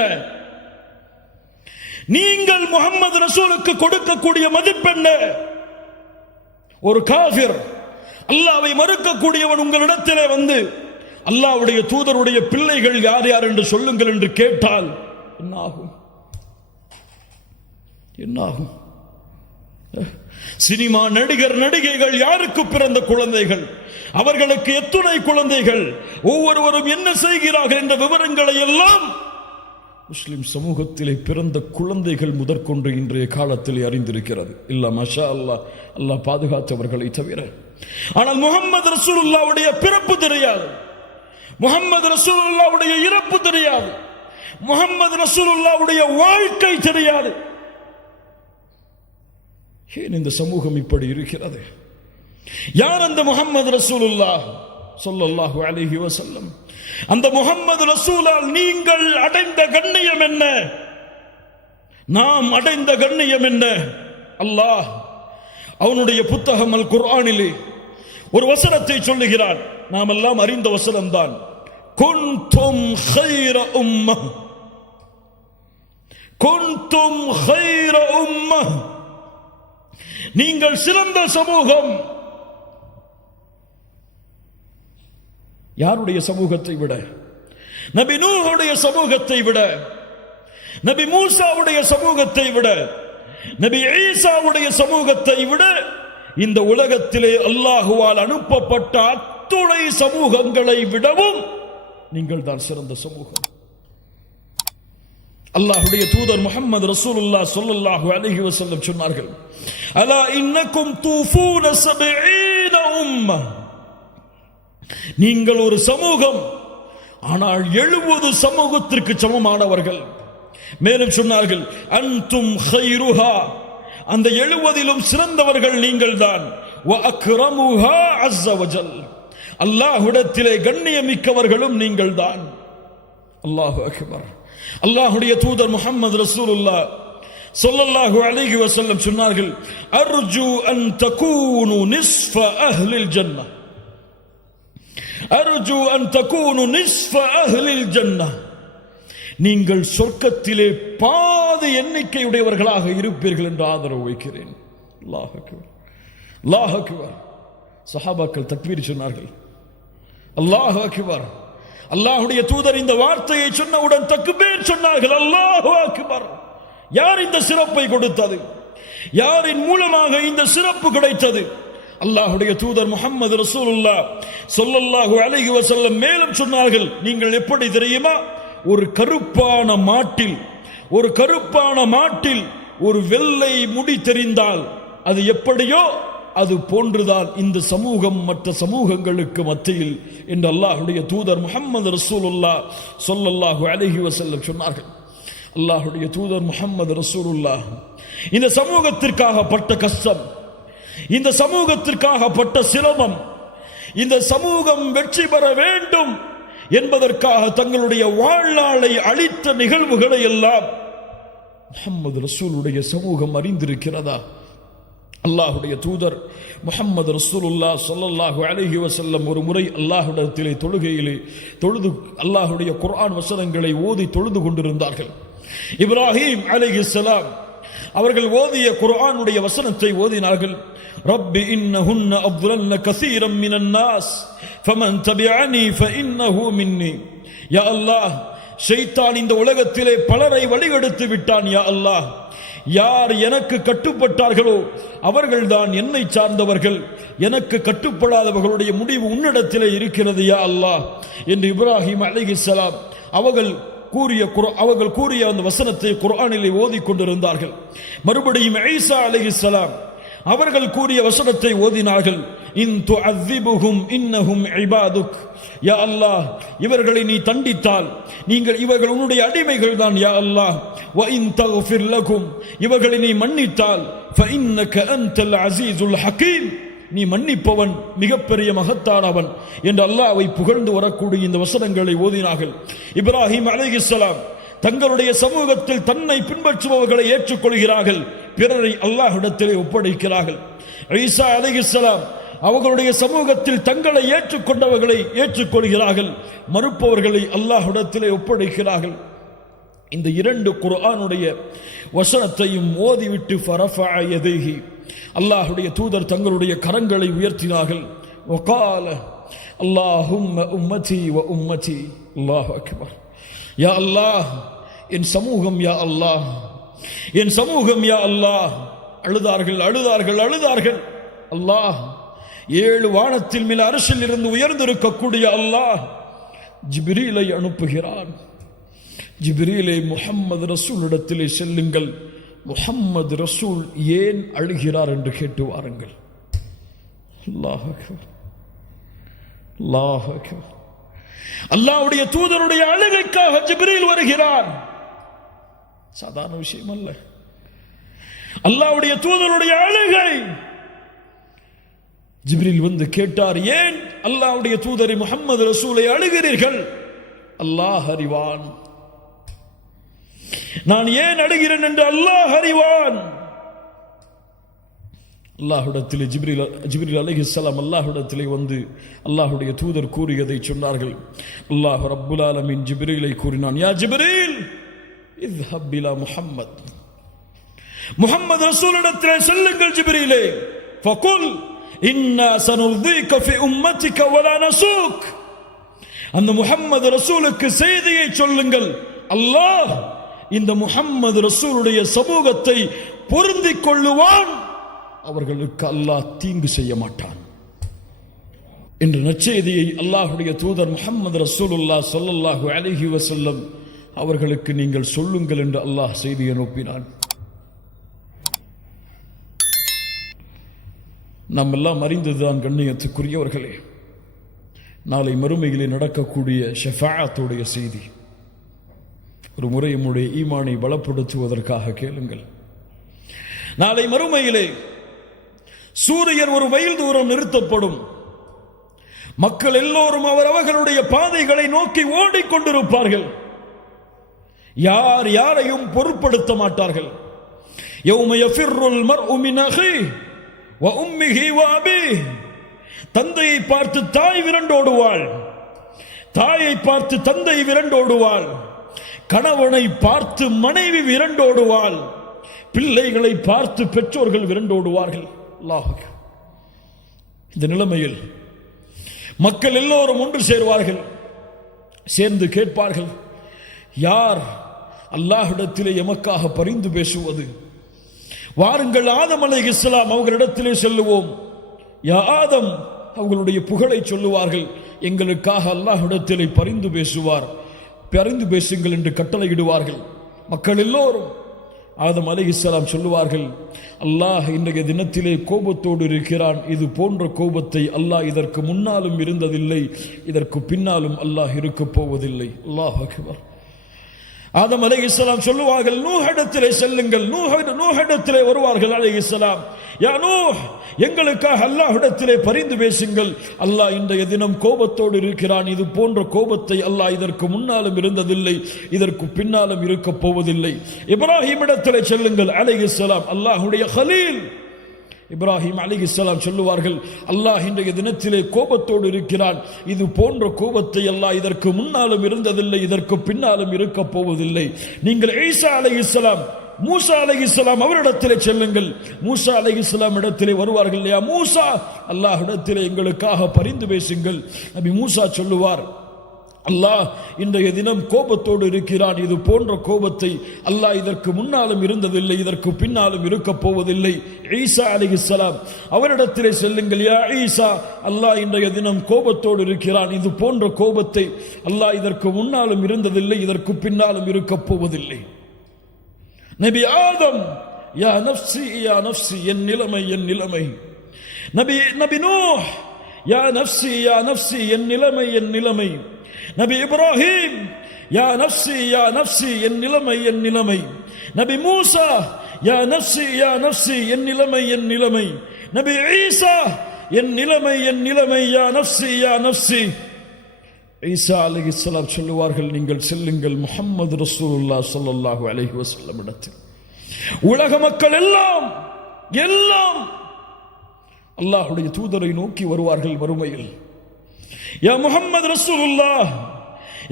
நீங்கள் முஹம்மது ரசூலுக்கு கொடுக்கக்கூடிய மதிப்பென்ன? ஒரு காஃபிர், அல்லாஹ்வை மறுக்கக்கூடியவன் உங்களிடத்திலே வந்து அல்லாஹ்வுடைய தூதருடைய பிள்ளைகள் யார் யார் என்று சொல்லுங்கள் என்று கேட்டால் என்ன ஆகும்? என்ன ஆகும்? சினிமா நடிகர் நடிகைகள் யாருக்கு பிறந்த குழந்தைகள், அவர்களுக்கு எத்துணை குழந்தைகள், ஒவ்வொருவரும் என்ன செய்கிறார்கள் என்ற விவரங்களை எல்லாம் முஸ்லிம் சமூகத்திலே பிறந்த குழந்தைகள் முதற்கொண்டு இன்றைய காலத்தில் அறிந்திருக்கிறது. இல்ல மாஷா அல்லாஹ், அல்லாஹ் பாதுகாத்தவர்களை தவிர. ஆனால் முஹம்மது ரசூலுல்லாஹ்வுடைய பிறப்பு தெரியாது, முஹம்மது ரசூலுல்லாஹ்வுடைய இறப்பு தெரியாது, முஹம்மது ரசூலுல்லாஹ்வுடைய வாழ்க்கை தெரியாது. ஏன் இந்த சமூகம் இப்படி இருக்கிறது? யார் அந்த முஹம்மது ரசூலுல்லாஹ் ஸல்லல்லாஹு அலைஹி வஸல்லம்? அந்த முஹம்மது ரசூலால் நீங்கள் அடைந்த கண்ணியம் என்ன? நாம் அடைந்த கண்ணியம் என்ன? அல்லாஹ் அவனுடைய புத்தகம் அல் குர்ஆனிலே ஒரு வசனத்தை சொல்லுகிறான், நாம் எல்லாம் அறிந்த வசனம்தான். குன்தும் கைர உம்மஹ், குன்தும் கைர உம்மஹ், நீங்கள் சிறந்த சமூகம். யாருடைய சமூகத்தை விட? நபி நூஹுடைய சமூகத்தை விட, நபி மூசாவுடைய சமூகத்தை விட, நபி ஈசாவுடைய சமூகத்தை விட இந்த உலகத்திலே அல்லாஹுவால் அனுப்பப்பட்ட அத்துணை சமூகங்களை விடவும் நீங்கள் தான் சிறந்த சமூகம். அல்லாஹ்வுடைய தூதர் முஹம்மது ரசூலுல்லாஹ் ஸல்லல்லாஹு அலைஹி வஸல்லம் சொன்னார்கள், அலா இன்னக்கும் தூஃபூன 70 உம்ம, நீங்கள் ஒரு சமூகம், ஆனால் 70 சமூகத்திற்கு சமமானவர்கள். மேலும் சொன்னார்கள், அன்தும் கைருஹா, அந்த 70லும் சிறந்தவர்கள் நீங்கள் தான். வ அக்ரமுஹா அஸ்ஸ வஜல், அல்லாஹ்விடத்திலே கண்ணியமிக்கவர்களும் நீங்கள் தான். அல்லாஹு அக்பர். அல்லாஹ்வுடைய தூதர் முஹம்மது ரசூலுல்லாஹ் ஸல்லல்லாஹு அலைஹி வஸல்லம் சொன்னார்கள், அர்ஜு அன் தகூனு நிஸ்ஃப அஹ்லில் ஜன்னah, அர்ஜு அன் தகூனு நிஸ்ஃப அஹ்லில் ஜன்னah, நீங்கள் சொர்க்கத்திலே பாதி எண்ணிக்கையுடையவர்களாக இருப்பீர்கள் என்று ஆதரவு வைக்கிறேன். அல்லாஹ் அக்பர், அல்லாஹ் அக்பர். சஹாபாக்கள் தக்பீர் சொன்னார்கள். அல்லாஹ் அக்பர். அல்லாஹ்வுடைய தூதர் இந்த வார்த்தையை சொன்னவுடன் தக்பீர் சொன்னார்கள். அல்லாஹ் அக்பர். யார் இந்த சிறப்பை கொடுத்தது? யாரின் மூலமாக இந்த சிறப்பு கிடைத்தது? அல்லாஹ்வுடைய தூதர் முஹம்மது ரசூலுல்லாஹ் ஸல்லல்லாஹு அலைஹி வஸல்லம் மேலும் சொன்னார்கள், நீங்கள் எப்படி தெரியுமா? ஒரு கருப்பான மாட்டில் ஒரு வெள்ளை முடி தெரிந்தால் அது எப்படியோ அது போன்றுதான் இந்த சமூகம் மற்ற சமூகங்களுக்கு மத்தியில் என்று அல்லாஹ்வுடைய தூதர் முஹம்மது ரசூலுல்லாஹ் ஸல்லல்லாஹு அலைஹி வஸல்லம் சொன்னார்கள். அல்லாஹ்வுடைய தூதர் முஹம்மது ரசூலுல்லாஹ் இந்த சமூகத்திற்காக பட்ட கஷ்டம், இந்த சமூகத்திற்காக பட்ட சிரமம், இந்த சமூகம் வெற்றி பெற வேண்டும் என்பதற்காக தங்களுடைய வாழ்நாளை அளித்த நிகழ்வுகளை எல்லாம் முஹம்மது ரசூலுடைய சமூகம் அறிந்திருக்கிறதா? அல்லாஹ்வுடைய தூதர் முஹம்மது ரசூலுல்லாஹ் ஸல்லல்லாஹு அலைஹி வஸல்லம் ஒரு முறை அல்லாஹ்விடத்திலே தொழுகையிலே தொழுது அல்லாஹ்வுடைய குர்ஆன் வசனங்களை ஓதி தொழுது கொண்டிருந்தார்கள். இப்ராஹீம் அலைஹிஸ்ஸலாம் அவர்கள் ஓதிய குர்ஆனுடைய வசனத்தை ஓதினார்கள். ரப்பி இன்னஹுன்ன அضللن كثيرا من الناس فمن تبعني فانه مني. யா அல்லாஹ், ஷைத்தான் இந்த உலகத்திலே பலரை வழிகெடுத்து விட்டான். யா அல்லாஹ், யார் எனக்கு கட்டுப்பட்டார்களோ அவர்கள்தான் என்னை சார்ந்தவர்கள், எனக்கு கட்டுப்படாதவர்களுடைய முடிவு உன்னிடத்திலே இருக்கிறது யா அல்லாஹ் என்று இப்ராஹிம் அலைஹிஸ்ஸலாம் அவர்கள் கூறிய அந்த வசனத்தை குர்ஆனிலே ஓதிக்கொண்டிருந்தார்கள். மறுபடியும் ஈசா அலைஹிஸ்ஸலாம் அவர்கள் கூறிய வசனத்தை ஓதினார்கள். இன் துஅذிபுஹும் இன்னஹும் இபாதுக். யா அல்லாஹ், இவர்களை நீ தண்டித்தால் இவர்கள் உன்னுடைய அடிமைகள் தான் யா அல்லாஹ். வ இன் தக்ஃபிர் லகும், இவர்களை நீ மன்னித்தால் ஃபஇன்னக அன்தல் அஸீஸுல் ஹகீம், நீ மன்னிப்பவன், மிகப்பெரிய மகத்தானவன் என்று அல்லாஹ்வை புகழ்ந்து வரக்கூடிய இந்த வசனங்களை ஓதினார்கள். இப்ராஹிம் அலைஹிஸ்ஸலாம் தங்களுடைய சமூகத்தில் தன்னை பின்பற்றுபவர்களை ஏற்றுக்கொள்கிறார்கள், பிறரை அல்லாஹ்விடத்திலே ஒப்படைக்கிறார்கள். ஈசா அலைஹிஸ்ஸலாம் அவர்களுடைய சமூகத்தில் தங்களை ஏற்றுக்கொண்டவர்களை ஏற்றுக்கொள்கிறார்கள், மறுப்பவர்களை அல்லாஹ்விடத்திலே ஒப்படைக்கிறார்கள். இந்த இரண்டு குர்ஆனுடைய வசனத்தையும் ஓதிவிட்டு ஃபரஃபஅ யதைஹி, அல்லாஹ்வுடைய தூதர் தங்களுடைய கரங்களை உயர்த்தினார்கள். வகால அல்லாஹும்ம உம்மதி வ உம்மதி. அல்லாஹு அக்பர். யா அல்லாஹ், என் சமூகம் யா அல்லாஹ், என் சமூகம் யா அல்லாஹ். அழுதார்கள் அழுதார்கள் அழுதார்கள். அல்லாஹ், 7 வானத்தில் மேல் அர்ஷில் இருந்து உயர்ந்திருக்கக்கூடிய அல்லாஹ் ஜிப்ரீலை அனுப்புகிறான். ஜிப்ரீலே, முஹம்மது ரசூலிடத்திலே செல்லுங்கள், முஹம்மது ரசூல் ஏன் அழுகிறார் என்று கேட்டு வாருங்கள். அல்லாஹ் அக்பர், அல்லாஹ் அக்பர். அல்லாஹ்வுடைய தூதருடைய அழுகைக்காக ஜிப்ரீல் வருகிறார். சாதாரண விஷயம் அல்ல. அல்லாஹ்வுடைய தூதருடைய அழுகை. ஜிப்ரீல் வந்து கேட்டார், ஏன் அல்லாஹ்வுடைய தூதரை முஹம்மது ரசூலை அழுகிறீர்கள்? அல்லாஹ் அறிவான். நான் ஏன் அழுகிறேன் என்று அல்லாஹ் அறிவான். அல்லாஹ்விடத்திலே ஜிப்ரீல் அலைஹிஸ்ஸலாம் அல்லாஹ்விடத்திலே வந்து அல்லாஹ்வுடைய தூதர் கூறியதை சொன்னார்கள். அல்லாஹ் ரப்புல் ஆலமீன் ஜிப்ரீலை கூறினான், யா ஜிப்ரீல், இத்ஹப் இலா முஹம்மத், முஹம்மது ரசூலிடத்திலே செல்லுங்கள் ஜிப்ரீலே, ஃபகுல் இன்னா சனுர்தீக ஃபி உம்மத்திக வலா நஸூக். அந்த முஹம்மது ரசூலுக்கு செய்தியை சொல்லுங்கள், அல்லாஹ் இந்த முஹம்மது ரசூலுடைய சமூகத்தை பொருந்திக் கொள்ளுவான், அவர்களுக்கு அல்லாஹ் தீங்கு செய்ய மாட்டான் என்ற நற்செய்தியை அல்லாஹ்வுடைய தூதர் முஹம்மது ரசூலுல்லாஹ் ஸல்லல்லாஹு அலைஹி வஸல்லம் அவர்களுக்கு நீங்கள் சொல்லுங்கள் என்று அல்லாஹ் செய்தி அனுப்பினான். நாம் எல்லாம் அறிந்ததுதான் கண்ணியத்துக்குரியவர்களே, நாளை மறுமையிலே நடக்கக்கூடிய ஷஃபாஅத்துடைய செய்தி. ஒரு முறை நம்முடைய ஈமானை பலப்படுத்துவதற்காக கேளுங்கள். நாளை மறுமையிலே சூரியன் ஒரு மைல் தூரம் நிறுத்தப்படும். மக்கள் எல்லோரும் அவர்களுடைய பாதைகளை நோக்கி ஓடிக்கொண்டிருப்பார்கள். யார் யாரையும் பொருட்படுத்த மாட்டார்கள். யௌம யஃபிர்ருல் மர்உ மின் அஹீஹி வ உம்மிஹி வ அபீஹி. தந்தையை பார்த்து தாய் விரண்டோடுவாள், தாயை பார்த்து தந்தை விரண்டோடுவாள், கணவனை பார்த்து மனைவி விரண்டோடுவாள், பிள்ளைகளை பார்த்து பெற்றோர்கள் விரண்டோடுவார்கள். அல்லாஹ், இந்த நிலைமையில் மக்கள் எல்லோரும் ஒன்று சேருவார்கள். சேர்ந்து கேட்பார்கள், யார் அல்லாஹ்விடத்திலே எமக்காக பரிந்து பேசுவது? வாருங்கள், ஆதம் அலைஹிஸ்ஸலாம் அவர்களிடத்திலே செல்லுவோம். யா ஆதம், அவர்களுடைய புகழை சொல்லுவார்கள். எங்களுக்காக அல்லாஹ்விடத்திலே பரிந்து பேசுவார், பரிந்து பேசுங்கள் என்று கட்டளையிடுவார்கள். மக்கள் எல்லோரும் ஆதம் அலைஹிஸ்ஸலாம் சொல்லுவார்கள், அல்லாஹ் இன்றைய தினத்திலே கோபத்தோடு இருக்கிறான். இது போன்ற கோபத்தை அல்லாஹ் இதற்கு முன்னாலும் இருந்ததில்லை, இதற்கு பின்னாலும் அல்லாஹ் இருக்கப் போவதில்லை. அல்லாஹ் அக்பர். ஆதம் அலைஹிஸ்ஸலாம் சொல்லுவார்கள், நூஹிடத்திலே செல்லுங்கள். நூஹிடத்திலே வருவார்கள் அலைஹிஸ்ஸலாம். யா நூஹ், எங்களுக்காக அல்லாஹ்விடத்திலே பரிந்து பேசுங்கள். அல்லாஹ் இன்றைய தினம் கோபத்தோடு இருக்கிறான். இது போன்ற கோபத்தை அல்லாஹ் இதற்கு முன்னாலும் இருந்ததில்லை, இதற்கு பின்னாலும் இருக்கப் போவதில்லை. இப்ராஹிமிடத்திலே செல்லுங்கள் அலைஹிஸ்ஸலாம். அல்லாஹ்வுடைய கலீல் இப்ராஹிம் அலைஹிஸ்ஸலாம் சொல்லுவார்கள், அல்லாஹ் இன்றைய தினத்திலே கோபத்தோடு இருக்கிறான். இது போன்ற கோபத்தை அல்லாஹ் இதற்கு முன்னாலும் இருந்ததில்லை, இதற்கு பின்னாலும் இருக்கப் போவதில்லை. நீங்கள் ஈசா அலைஹிஸ்ஸலாம், மூசா அலைஹிஸ்ஸலாம் அவரிடத்திலே செல்லுங்கள். மூசா அலைஹிஸ்ஸலாம் இடத்திலே வருவார்கள். யா மூசா, அல்லாஹ்விடத்திலே எங்களுக்காக பரிந்து பேசுங்கள். நபி மூசா சொல்லுவார், அல்லாஹ் இன்றைய தினம் கோபத்தோடு இருக்கிறான். இது போன்ற கோபத்தை அல்லாஹ் இதற்கு முன்னாலும் இருந்ததில்லை, இதற்கு பின்னாலும் இருக்கப் போவதில்லை. ஈசா அலைஹிஸ்ஸலாம் அவரிடத்திலே செல்லுங்கள். யா ஈசா, அல்லாஹ் இன்றைய தினம் கோபத்தோடு இருக்கிறான். இது போன்ற கோபத்தை அல்லாஹ் இதற்கு முன்னாலும் இருந்ததில்லை, இதற்கு பின்னாலும் இருக்கப் போவதில்லை. நபி ஆதம், யா நஃப்ஸி யா நஃப்ஸி, என் நிலைமை என் நிலைமை. நபி நூஹ், யா நஃப்ஸி யா நஃப்ஸி, என் நிலைமை என் நிலைமை. நபி இப்ராஹிம், யா நஃப்ஸி யா நஃப்ஸி, என் நிலைமை என் நிலைமை. நபி மூசா, யா நஃப்ஸி யா நஃப்ஸி, என் நிலைமை என் நிலைமை. நபி ஈசா, என் நிலைமை என் நிலைமை. யா நஃப்ஸி யா நஃப்ஸி. ஈசா அலைஹிஸ்ஸலாம் சொல்லுவார்கள், நீங்கள் செல்லுங்கள் முஹம்மது ரசூலுல்லாஹ் ஸல்லல்லாஹு அலைஹி வஸல்லம் இடத்தில். உலக மக்கள் எல்லாம் அல்லாஹ்வுடைய தூதரை நோக்கி வருவார்கள் மறுமையில். யா முஹம்மது ரசூலுல்லாஹ்,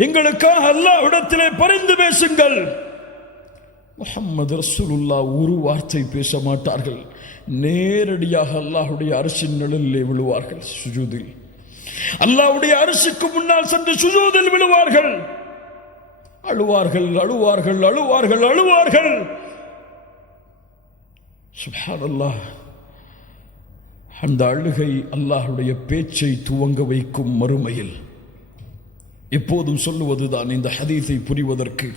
எங்களுக்காக அல்லாஹ்விடத்திலே பரிந்து பேசுங்கள். முஹம்மது ரசூலுல்லாஹ் ஒரு வார்த்தை பேச மாட்டார்கள். நேரடியாக அல்லாஹ்வுடைய அர்ஷின் நிழலிலே விழுவார்கள். சுஜூதில் அல்லாஹ்வுடைய அர்ஷுக்கு முன்னால் சென்று சுஜூதில் விழுவார்கள். அழுவார்கள் அழுவார்கள் அழுவார்கள் அழுவார்கள். சுப்ஹானல்லாஹ். அந்த அழுகை அல்லாஹ்வுடைய பேச்சை துவங்க வைக்கும் மறுமையில். எப்போதும் சொல்லுவதுதான் இந்த ஹதீஸை புரிவதற்கு,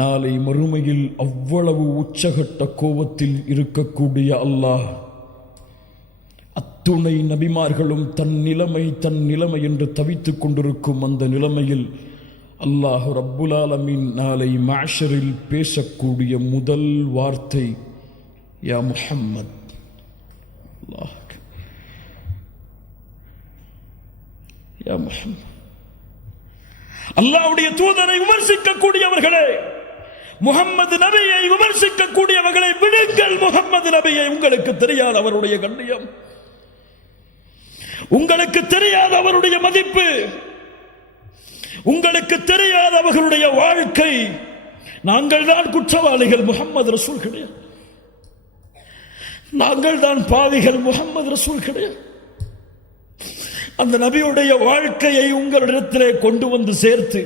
நாளை மறுமையில் அவ்வளவு உச்சகட்ட கோபத்தில் இருக்கக்கூடிய அல்லாஹ், அத்துணை நபிமார்களும் தன் நிலைமை என்று தவித்துக் கொண்டிருக்கும் அந்த நிலைமையில் அல்லாஹ் ரப்புல் ஆலமீன் நாளை மஹ்ஷரில் பேசக்கூடிய முதல் வார்த்தை, யா முஹம்மத். யா முஹம்மத். அல்லாஹ்வுடைய தூதரை விமர்சிக்கக்கூடியவர்களே, முஹம்மது நபியை விமர்சிக்கக்கூடியவர்களை விடுங்கள். முஹம்மது நபியை உங்களுக்கு தெரியாத அவருடைய கண்ணியம், உங்களுக்கு தெரியாத அவருடைய மதிப்பு, உங்களுக்கு தெரியாத அவர்களுடைய வாழ்க்கை. நாங்கள் தான் குற்றவாளிகள், முஹம்மது ரசூல் கிடையாது. நாங்கள் தான் பாவிகள், முஹம்மது ரசூல் கிடையாது. அந்த நபியுடைய வாழ்க்கையை உங்களிடத்திலே கொண்டு வந்து சேர்த்து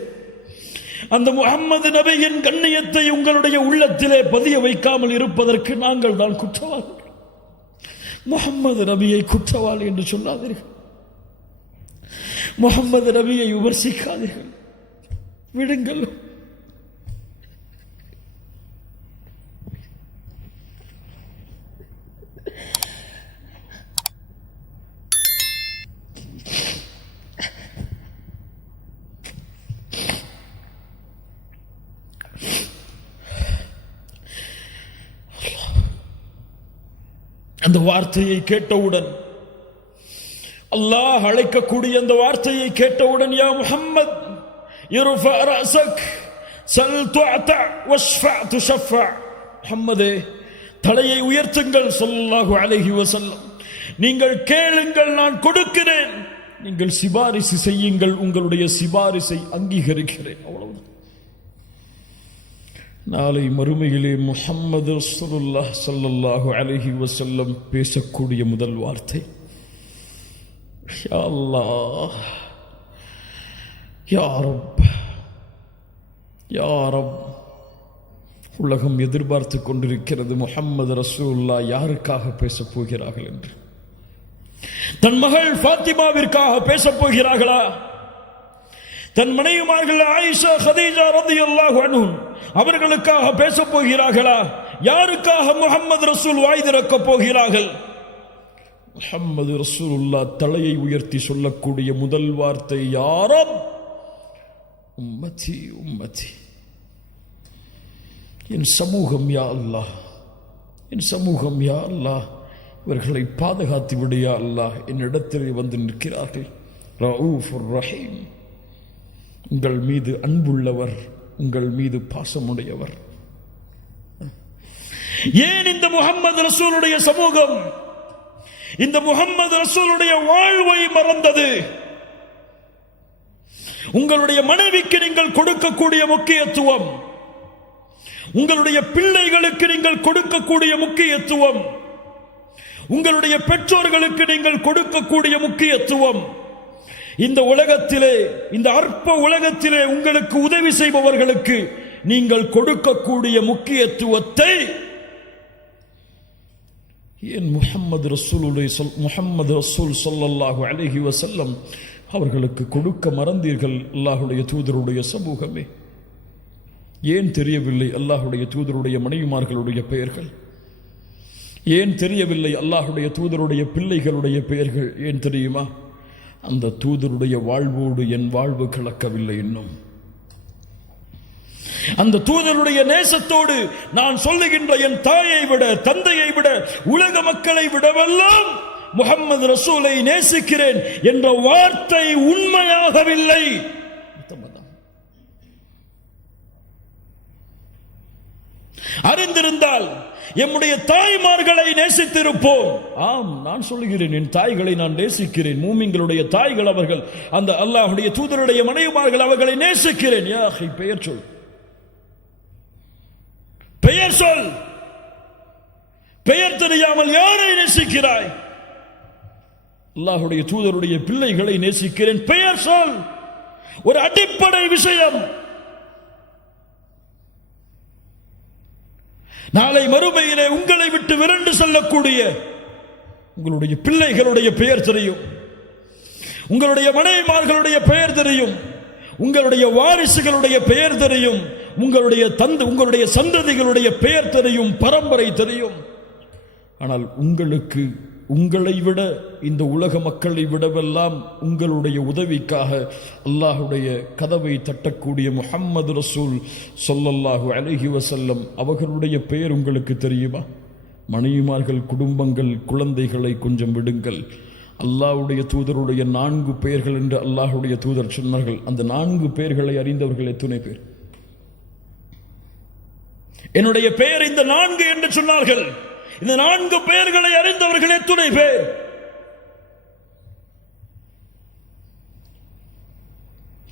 அந்த முஹம்மது நபியின் கண்ணியத்தை உங்களுடைய உள்ளத்திலே பதிய வைக்காமல் இருப்பதற்கு நாங்கள் தான் குற்றவாளிகள். முஹம்மது நபியை குற்றவாளி என்று சொல்லாதீர்கள். முஹம்மது நபியை விமர்சிக்காதீர்கள், விடுங்கள். அந்த வார்த்தையை கேட்டவுடன், அல்லாஹ் அழைக்கக்கூடிய அந்த வார்த்தையை கேட்டவுடன், யா முஹம்மத் இர்ஃபா ரஅஸக் சல் துஅத வஷ்ஃபா துஷஃபா, முஹம்மதே தலையை உயர்த்துங்கள் ஸல்லல்லாஹு அலைஹி வஸல்லம், நீங்கள் கேளுங்கள் நான் கொடுக்கிறேன், நீங்கள் சிபாரிசு செய்யுங்கள் உங்களுடைய சிபாரிசை அங்கீகரிக்கிறேன். அவ்வளவுதான். நாளை மறுமையிலே முஹம்மது ரசூலுல்லாஹ் ஸல்லல்லாஹு அலைஹி வஸல்லம் பேசக்கூடிய முதல் வார்த்தை, யா அல்லாஹ், யா ரப், யா ரப். உலகம் எதிர்பார்த்து கொண்டிருக்கிறது முஹம்மது ரசூலுல்லாஹ் யாருக்காக பேசப் போகிறார்கள் என்று. தன் மகள் ஃபாத்திமாவிற்காக பேசப் போகிறார்களா? தன் மனைவிமார்கள் ஆயிஷா, கதீஜா ரலியல்லாஹு அன்ஹும் அவர்களுக்காக பேசப் போகிறார்களா? யாருக்காக முஹம்மது ரசூல் வாய் திறக்கப் போகிறார்கள்? முஹம்மது ரசூலுல்லாஹ் தலையை உயர்த்தி சொல்லக்கூடிய முதல் வார்த்தை, யா ரப், உம்மதி உம்மதி, என் சமூகம் யா அல்லாஹ், என் சமூகம் யா அல்லாஹ், இவர்களை பாதுகாத்து விடு யா அல்லாஹ். என்னிடத்தில் வந்து நிற்கிறார்கள். ரഊஃபுர் ரஹீம், உங்கள் மீது அன்புள்ளவர், உங்கள் மீது பாசமுடையவர். ஏன் இந்த முஹம்மது ரசூலுடைய சமூகம் இந்த முஹம்மது ரசூலுடைய வாழ்வை மறந்தது? உங்களுடைய மனைவிக்கு நீங்கள் கொடுக்கக்கூடிய முக்கியத்துவம், உங்களுடைய பிள்ளைகளுக்கு நீங்கள் கொடுக்கக்கூடிய முக்கியத்துவம், உங்களுடைய பெற்றோர்களுக்கு நீங்கள் கொடுக்கக்கூடிய முக்கியத்துவம், இந்த உலகத்திலே, இந்த அற்ப உலகத்திலே உங்களுக்கு உதவி செய்பவர்களுக்கு நீங்கள் கொடுக்கக்கூடிய முக்கியத்துவத்தை ஏன் முஹம்மது ரசூல் ஸல்லல்லாஹு அலைஹி வஸல்லம் அவர்களுக்கு கொடுக்க மறந்தீர்கள்? அல்லாஹ்வுடைய தூதருடைய சமூகமே, ஏன் தெரியவில்லை அல்லாஹ்வுடைய தூதருடைய மனைவிமார்களுடைய பெயர்கள்? ஏன் தெரியவில்லை அல்லாஹ்வுடைய தூதருடைய பிள்ளைகளுடைய பெயர்கள்? ஏன் தெரியுமா? அந்த தூதருடைய வாழ்வோடு என் வாழ்வு கலக்கவில்லை இன்னும். அந்த தூதருடைய நேசத்தோடு நான் சொல்லுகின்ற என் தாயை விட, தந்தையை விட, உலக மக்களை விடவெல்லாம் முஹம்மது ரசூலை நேசிக்கிறேன் என்ற வார்த்தை உண்மையாகவில்லை. அறிந்திருந்தால் எம்முடைய தாய்மார்களை நேசித்திருப்போம். ஆம், நான் சொல்லுகிறேன், என் தாய்களை நான் நேசிக்கிறேன். மூமின்களுடைய தாய்கள் அவர்கள், அந்த அல்லாஹ்வுடைய தூதருடைய மனைவிமார்கள் அவர்களை நேசிக்கிறேன். யா அஹி, பெயர் சொல், பெயர் சொல். பெயர் தெரியாமல் யாரை நேசிக்கிறாய்? அல்லாஹ்வுடைய தூதருடைய பிள்ளைகளை நேசிக்கிறேன், பெயர் சொல். ஒரு அடிப்படை விஷயம். நாளை மறுமையிலே உங்களை விட்டு விரண்டு செல்லக்கூடிய உங்களுடைய பிள்ளைகளுடைய பெயர் தெரியும், உங்களுடைய மனைவிமார்களுடைய பெயர் தெரியும், உங்களுடைய வாரிசுகளுடைய பெயர் தெரியும், உங்களுடைய சந்ததிகளுடைய பெயர் தெரியும், பரம்பரை தெரியும். ஆனால் உங்களுக்கு, உங்களை விட, இந்த உலக மக்களை விடவெல்லாம் உங்களுடைய உதவிக்காக அல்லாஹ்வுடைய கதவை தட்டக்கூடிய முஹம்மது ரசூல் ஸல்லல்லாஹு அலைஹி வஸல்லம் அவர்களுடைய பெயர் உங்களுக்கு தெரியுமா? மனைவிமார்கள், குடும்பங்கள், குழந்தைகளை கொஞ்சம் விடுங்கள். அல்லாஹ்வுடைய தூதருடைய 4 பெயர்கள் என்று அல்லாஹ்வுடைய தூதர் சொன்னார்கள். அந்த 4 பெயர்களை அறிந்தவர்கள் எத்தனை பேர்? என்னுடைய பெயர் இந்த 4 என்று சொன்னார்கள். இந்த 4 பெயர்களை அறிந்தவர்கள் எத்தனை பேர்?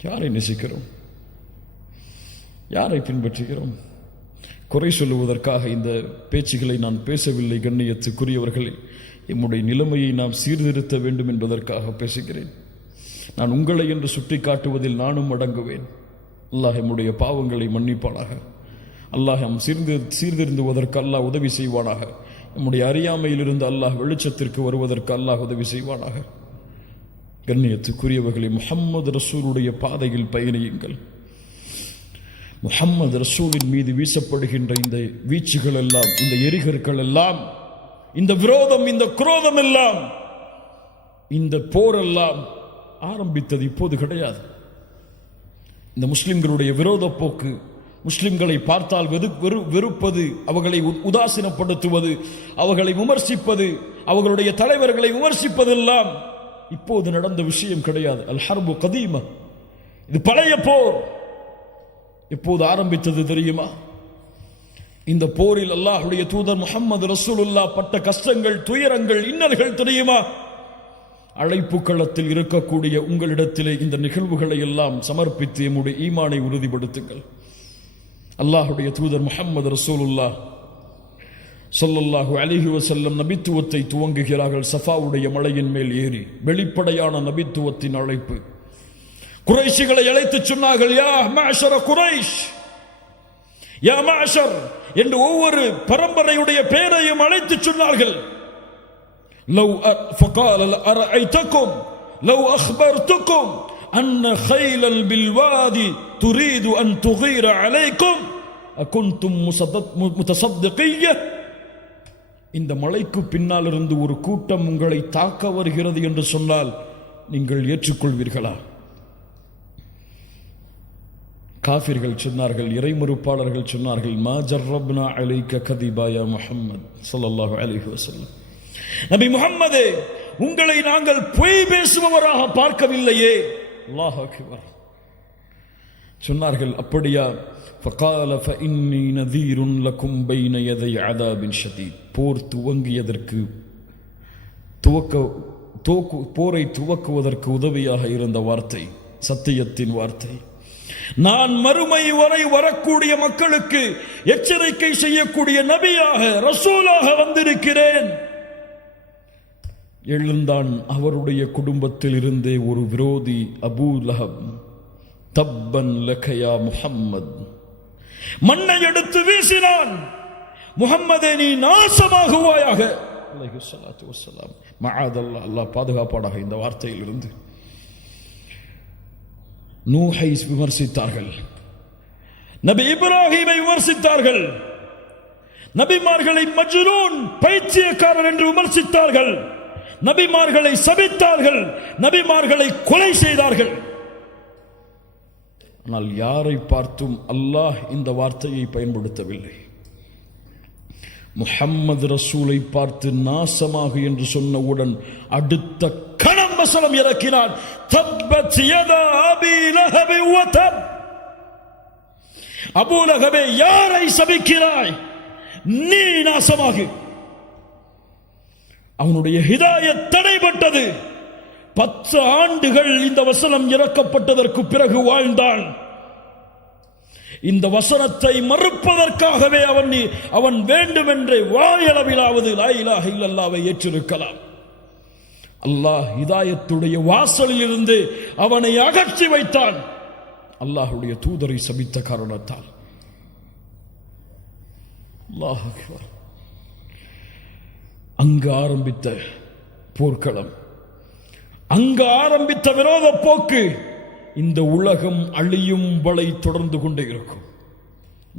யாரை நேசிக்கிறோம்? யாரை பின்பற்றுகிறோம்? குறை சொல்லுவதற்காக இந்த பேச்சுகளை நான் பேசவில்லை. கண்ணியத்துக்குரியவர்களே, எம்முடைய நிலைமையை நாம் சீர்திருத்த வேண்டும் என்பதற்காக பேசுகிறேன். நான் உங்களை என்று சுட்டி காட்டுவதில் நானும் அடங்குவேன். அல்லாஹ் எம்முடைய பாவங்களை மன்னிப்பானாக. அல்லாஹ் சீர்திருந்துவதற்கு அல்லாஹ் உதவி செய்வானாக. நம்முடைய அறியாமையிலிருந்து அல்லாஹ் வெளிச்சத்திற்கு வருவதற்கு அல்லாஹ் உதவி செய்வானாக. கண்ணியத்துக்குரியவர்களை, முஹம்மது ரசூலுடைய பாதையில் பயணியுங்கள். முஹம்மது ரசூலின் மீது வீசப்படுகின்ற இந்த வீச்சுகள் எல்லாம், இந்த எரிகற்கள் எல்லாம், இந்த விரோதம், இந்த குரோதம் எல்லாம், இந்த போரெல்லாம் ஆரம்பித்தது இப்போது கிடையாது. இந்த முஸ்லிம்களுடைய விரோத போக்கு, முஸ்லிம்களை பார்த்தால் வெறுப்பது, அவர்களை உதாசீனப்படுத்துவது, அவர்களை விமர்சிப்பது, அவர்களுடைய தலைவர்களை விமர்சிப்பதெல்லாம் இப்போது நடந்த விஷயம் கிடையாது. அல் ஹர்பு கதீமா, இது பழைய போர். எப்போது ஆரம்பித்தது தெரியுமா? இந்த போரில் அல்லாஹ்வுடைய தூதர் முஹம்மது ரசூலுல்லாஹ் பட்ட கஷ்டங்கள், துயரங்கள், இன்னல்கள் தெரியுமா? அழைப்பு களத்தில் இருக்கக்கூடிய உங்களிடத்திலே இந்த நிகழ்வுகளை எல்லாம் சமர்ப்பித்து எம்முடைய ஈமானை உறுதிப்படுத்துங்கள். அல்லாஹ்வுடைய தூதர் முஹம்மது ரசூலுல்லாஹ் ஸல்லல்லாஹு அலைஹி வஸல்லம் நபித்துவத்தை துவங்குகிறார்கள். சஃபாவுடைய மலையின் மேல் ஏறி வெளிப்படையான நபித்துவத்தின் அழைப்பு. குறைஷிகளை அழைத்து சொன்னார்கள், யா மஅஷர குரைஷ், யா மஅஷர் என்று ஒவ்வொரு பரம்பரையுடைய பெயரையும் அழைத்து சொன்னார்கள். لو فقال أرأيتكم لو أخبرتكم أن خيلا بالوادي تريد أن تغير عليكم أكنتم متصدقية. இந்த மலைக்கு பின்னால் இருந்து ஒரு கூட்டம் உங்களை தாக்க வருகிறது என்று சொன்னால் நீங்கள் ஏற்றுக்கொள்வீர்களா? காஃபிர்கள் சொன்னார்கள், இறைமறுப்பாளர்கள் சொன்னார்கள், மா ஜர்ரப்னா அலைக கதிபா யா முஹம்மத் ஸல்லல்லாஹு அலைஹி வஸல்லம். நபி முஹம்மதே, உங்களை நாங்கள் பொய் பேசுபவராக பார்க்கவில்லையே. அல்லாஹ் அக்பர். சொன்னார்கள், அப்படியா? ஃபகால ஃபஇன்னி நதீருன் லகும் பைன யதை அதாபின் ஷதீத். போர் துவங்கியதற்கு போரை துவக்குவதற்கு உதவியாக இருந்த வார்த்தை, சத்தியத்தின் வார்த்தை. நான் மறுமை வரை வரக்கூடிய மக்களுக்கு எச்சரிக்கை செய்யக்கூடிய நபியாக, ரசூலாக வந்திருக்கிறேன். எழுந்தான் அவருடைய குடும்பத்தில் இருந்தே ஒரு விரோதி, அபூ லஹப். தப்பன் லகயா முஹம்மத். மண்ணை எடுத்து வீசினான். முஹம்மதே, நீ நாசமாகுவாயாக. அலைஹி ஸலாத்து வஸ்ஸலாம். மஆதல்லாஹ், அல்லாஹ் பாதுகாப்பானாக இந்த வார்த்தையில் இருந்து. நூஹை விமர்சித்தார்கள், நபி இப்ராஹீமை விமர்சித்தார்கள், நபிமார்களை மஜ்னூன், பைத்தியக்காரர் என்று விமர்சித்தார்கள், நபிமார்களை சபித்தார்கள், நபிமார்களை கொலை செய்தார்கள். ஆனால் யாரை பார்த்தும் அல்லாஹ் இந்த வார்த்தையை பயன்படுத்தவில்லை. முஹம்மது ரசூலை பார்த்து நாசமாக என்று சொன்னவுடன் அடுத்த கணம் வசனம் இறக்கினான், தப்பத் யதா அபீ லஹப் வ தப். அபூ லஹபே, யாரை சபிக்கிறாய்? நீ நாசமாகு. அவனுடைய ஹிதாயத் தடைபட்டது. 10 ஆண்டுகள் இந்த வசனம் இறக்கப்பட்டதற்கு பிறகு வாழ்ந்தான். இந்த வசனத்தை மறுப்பதற்காகவே அவன் வேண்டுமென்றே வாயளவிலாவது லா இலாஹ இல்லல்லாஹ்வை ஏற்றிருக்கலாம். அல்லாஹ் ஹிதாயத்துடைய வாசலில் இருந்து அவனை அகற்றி வைத்தான். அல்லாஹ்வுடைய தூதரை சபித்த காரணத்தால். அல்லாஹ் அக்பர். அங்கு ஆரம்பித்த போர்க்களம், அங்கு ஆரம்பித்த விரோத போக்கு இந்த உலகம் அழியும் வரை தொடர்ந்து கொண்டே இருக்கும்.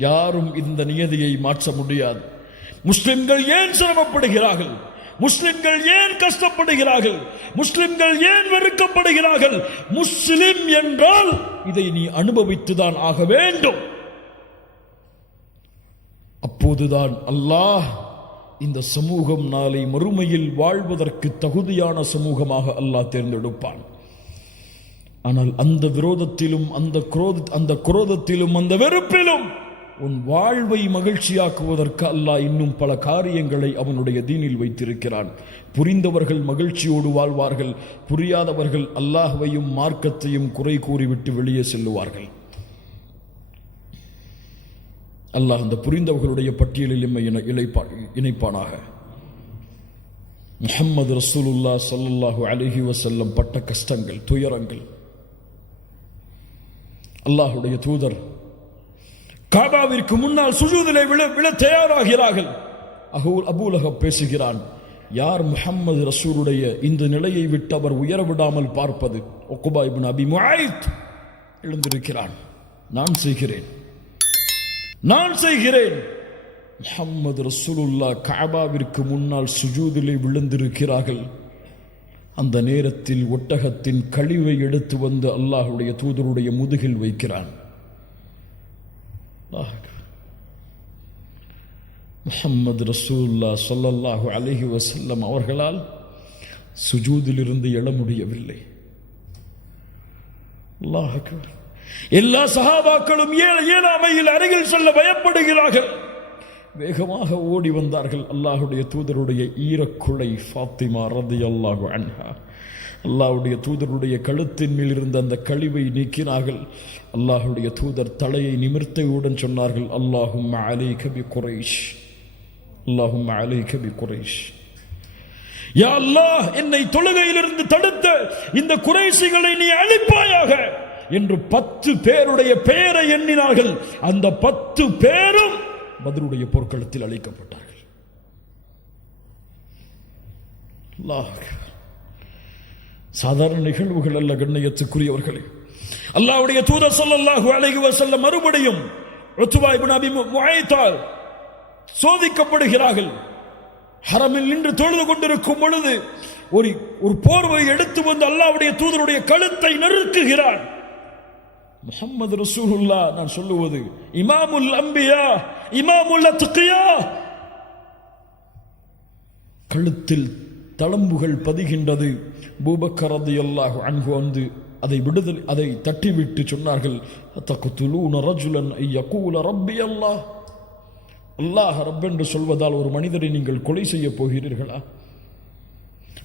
யாரும் இந்த நியதியை மாற்ற முடியாது. முஸ்லிம்கள் ஏன் சிரமப்படுகிறார்கள்? முஸ்லிம்கள் ஏன் கஷ்டப்படுகிறார்கள்? முஸ்லிம்கள் ஏன் வெறுக்கப்படுகிறார்கள்? முஸ்லிம் என்றால் இதை நீ அனுபவித்துதான் ஆக வேண்டும். அப்போதுதான் அல்லாஹ் இந்த சமூகம் நாளை மறுமையில் வாழ்வதற்கு தகுதியான சமூகமாக அல்லாஹ் தேர்ந்தெடுப்பான். ஆனால் அந்த விரோதத்திலும் அந்த குரோதத்திலும் அந்த வெறுப்பிலும் உன் வாழ்வை மகிழ்ச்சியாக்குவதற்கு அல்லாஹ் இன்னும் பல காரியங்களை அவனுடைய தீனில் வைத்திருக்கிறான். புரிந்தவர்கள் மகிழ்ச்சியோடு வாழ்வார்கள், புரியாதவர்கள் அல்லாஹ்வையும் மார்க்கத்தையும் குறை கூறிவிட்டு வெளியே செல்லுவார்கள். அல்லாஹ் அந்த புரிந்தவர்களுடைய பட்டியலில் எம்மை இணைப்பானாக. முஹம்மது ரசூலுல்லாஹ் ஸல்லல்லாஹு அலைஹி வஸல்லம் பட்ட கஷ்டங்கள், துயரங்கள். அல்லாஹ்வுடைய தூதர் காபாவிற்கு முன்னால் சுஜூதிலே விழ தயாராகிறார்கள். அபூ லஹப் பேசுகிறான், யார் முஹம்மது ரசூலுடைய இந்த நிலையை விட்டு அவர் உயர விடாமல் பார்ப்பது? உக்பா இப்னு அபி முஆய்த் எழுந்திருக்கிறான், நான் செய்கிறேன். முஹம்மது ரசூலுல்லாஹ் கஅபாவிற்கு முன்னால் சுஜூதிலே விழுந்திருக்கிறார்கள். அந்த நேரத்தில் ஒட்டகத்தின் கழிவை எடுத்து வந்து அல்லாஹ்வுடைய தூதருடைய முதுகில் வைக்கிறான். முஹம்மது ரசூலுல்லாஹ் ஸல்லல்லாஹு அலைஹி வஸல்லம் அவர்களால் சுஜூதிலிருந்து எழ முடியவில்லை. அல்லாஹ் அக்பர். எல்லா சஹாபாக்களும் ஏழாமையில் அருகில் செல்ல பயப்படுகிறார்கள். வேகமாக ஓடி வந்தார்கள். அல்லாஹ்வுடைய தூதருடைய ஈரக்குலை ஃபாத்திமா ரலியல்லாஹு அன்ஹா அல்லாஹ்வுடைய தூதருடைய கழுத்தின் மேல் இருந்த அந்த கழிவை நீக்கினார்கள். அல்லாஹ்வுடைய தூதர் தலையை நிமிர்த்தையுடன் சொன்னார்கள், அல்லாஹும்ம அலைக பி குரைஷ், அல்லாஹும்ம அலைக பி குரைஷ். யா அல்லாஹ், என்னை தொழுகையிலிருந்து தடுத்த இந்த குறைஷிகளை நீ அழிப்பாயாக என்று 10 பேருடைய பெயரை எண்ணினார்கள். அந்த 10 பேரும் பத்ருடைய போர்க்களத்தில் அழிக்கப்பட்டார்கள். அல்லாஹ், சாதாரண நிகழ்வுகள் அல்ல கண்ணியத்துக்குரியவர்களே. அல்லாஹ்வுடைய தூதர் ஸல்லல்லாஹு அலைஹி வஸல்லம் மறுபடியும் உத்பா இப்னு அபி முஆய்த்தால் சோதிக்கப்படுகிறார்கள். ஹரமில் நின்று தொழுது கொண்டிருக்கும் பொழுது ஒரு போர்வை எடுத்து வந்து அல்லாஹ்வுடைய தூதருடைய கழுத்தை நெருக்குகிறான். முஹம்மது ரசூலுல்லாஹ், நான் சொல்லுவது இமாமுல் அம்பியா, இமாமுல் அத்கியா, கழுத்தில் தளம்புகள் பதிகின்றது. அபூபக்கர் ரலியல்லாஹு அன்ஹு வந்து அதை தட்டிவிட்டு சொன்னார்கள், தக்துலூன ரஜுலன் யகூல ரப்பி அல்லாஹ், அல்லாஹ் ரப் என்று சொல்வதால் ஒரு மனிதரை நீங்கள் கொலை செய்ய போகிறீர்களா?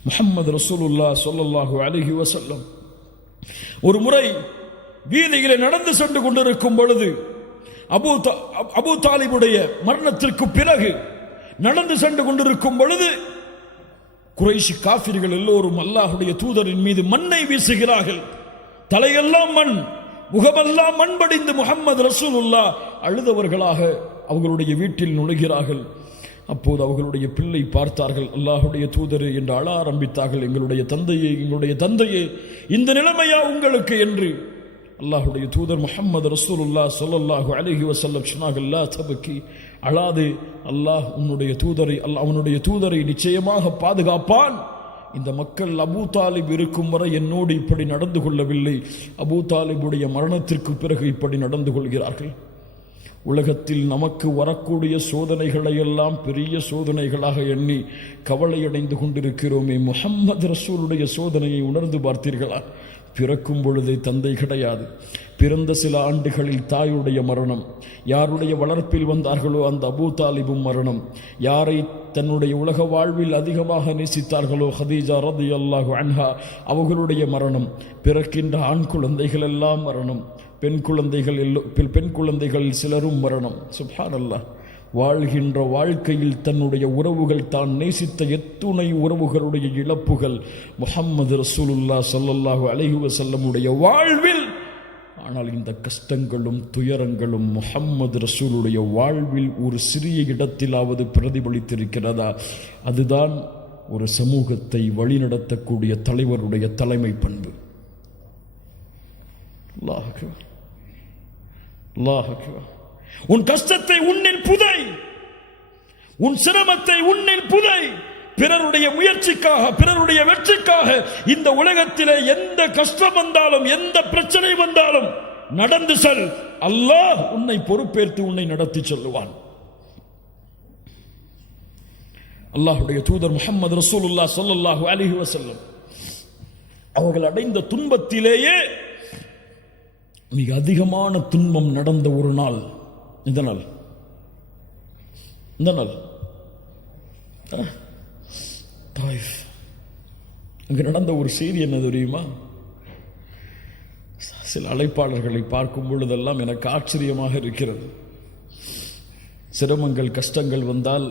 முஹம்மது ரசூலுல்லாஹ் ஸல்லல்லாஹு அலைஹி வஸல்லம் ஒரு முறை வீதியிலே நடந்து சென்று கொண்டிருக்கும் பொழுது அபூ தாலிபுடைய மரணத்திற்கு பிறகு நடந்து சென்று கொண்டிருக்கும் பொழுது குறைஷி காஃபிர்கள் எல்லோரும் அல்லாஹ்வுடைய தூதரின் மீது மண்ணை வீசுகிறார்கள். தலையெல்லாம் மண், முகமெல்லாம் மண் படிந்து முஹம்மது ரசூலுல்லாஹ் அழுதவர்களாக அவர்களுடைய வீட்டில் நுழைகிறார்கள். அப்போது அவர்களுடைய பிள்ளை பார்த்தார்கள், அல்லாஹ்வுடைய தூதரே என்று அழ ஆரம்பித்தார்கள். எங்களுடைய தந்தையே இந்த நிலைமையா உங்களுக்கு என்று. அல்லாஹ்வுடைய தூதர் முஹம்மது ரசூலுல்லாஹ் ஸல்லல்லாஹு அலைஹி வஸல்லம் சொன்னார்கள், லா தபக்கி, அழாதே, அல்லாஹ் அவனுடைய தூதரை நிச்சயமாக பாதுகாப்பான். இந்த மக்கள் அபூ தாலிப் இருக்கும் வரை என்னோடு இப்படி நடந்து கொள்ளவில்லை, அபூ தாலிபுடைய மரணத்திற்கு பிறகு இப்படி நடந்து கொள்கிறார்கள். உலகத்தில் நமக்கு வரக்கூடிய சோதனைகளை எல்லாம் பெரிய சோதனைகளாக எண்ணி கவலையடைந்து கொண்டிருக்கிறோமே, முஹம்மது ரசூலுடைய சோதனையை உணர்ந்து பார்த்தீர்களா? பிறக்கும் பொழுதே தந்தை கிடையாது, பிறந்த சில ஆண்டுகளில் தாயுடைய மரணம், யாருடைய வளர்ப்பில் வந்தார்களோ அந்த அபூ தாலிபும் மரணம், யாரை தன்னுடைய உலக வாழ்வில் அதிகமாக நேசித்தார்களோ ஹதீஜா ரலியல்லாஹு அன்ஹா அவர்களுடைய மரணம், பிறக்கின்ற ஆண் குழந்தைகள் எல்லாம் மரணம், பெண் குழந்தைகள் சிலரும் மரணம். சுப்ஹானல்லாஹ். வாழ்கின்ற வாழ்க்கையில் தன்னுடைய உறவுகள், தான் நேசித்த எத்துணை உறவுகளுடைய இழப்புகள் முஹம்மது ரசூலுல்லாஹ் ஸல்லல்லாஹு அலைஹி வஸல்லமுடைய வாழ்வில். ஆனால் இந்த கஷ்டங்களும் துயரங்களும் முஹம்மது ரசூலுடைய வாழ்வில் ஒரு சிறிய இடத்திலாவது பிரதிபலித்திருக்கிறதா? அதுதான் ஒரு சமூகத்தை வழிநடத்தக்கூடிய தலைவருடைய தலைமை பண்பு. அல்லாஹ் அக்பர், அல்லாஹ் அக்பர். உன் கஷ்டத்தை உன்னில் புதை, உன் சிரமத்தை உன்னில் புதை. பிறருடைய முயற்சிக்காக, பிறருடைய வெற்றிக்காக இந்த உலகத்திலே எந்த கஷ்டம் வந்தாலும், எந்த பிரச்சனை வந்தாலும் நடந்து செல். அல்லாஹ் உன்னை பொறுப்பேற்று உன்னை நடத்தி செல்லுவான். அல்லாஹ்வுடைய தூதர் முஹம்மது ரசூலுல்லாஹ் ஸல்லல்லாஹு அலைஹி வஸல்லம் அவர்கள் அடைந்த துன்பத்திலேயே மிக அதிகமான துன்பம் நடந்த ஒரு நாள் இந்த நாள் தாயிஃப். அங்கு நடந்த ஒரு செய்தி என்ன தெரியுமா? சில அழைப்பாளர்களை பார்க்கும் பொழுதெல்லாம் எனக்கு ஆச்சரியமாக இருக்கிறது. சிரமங்கள் கஷ்டங்கள் வந்தால்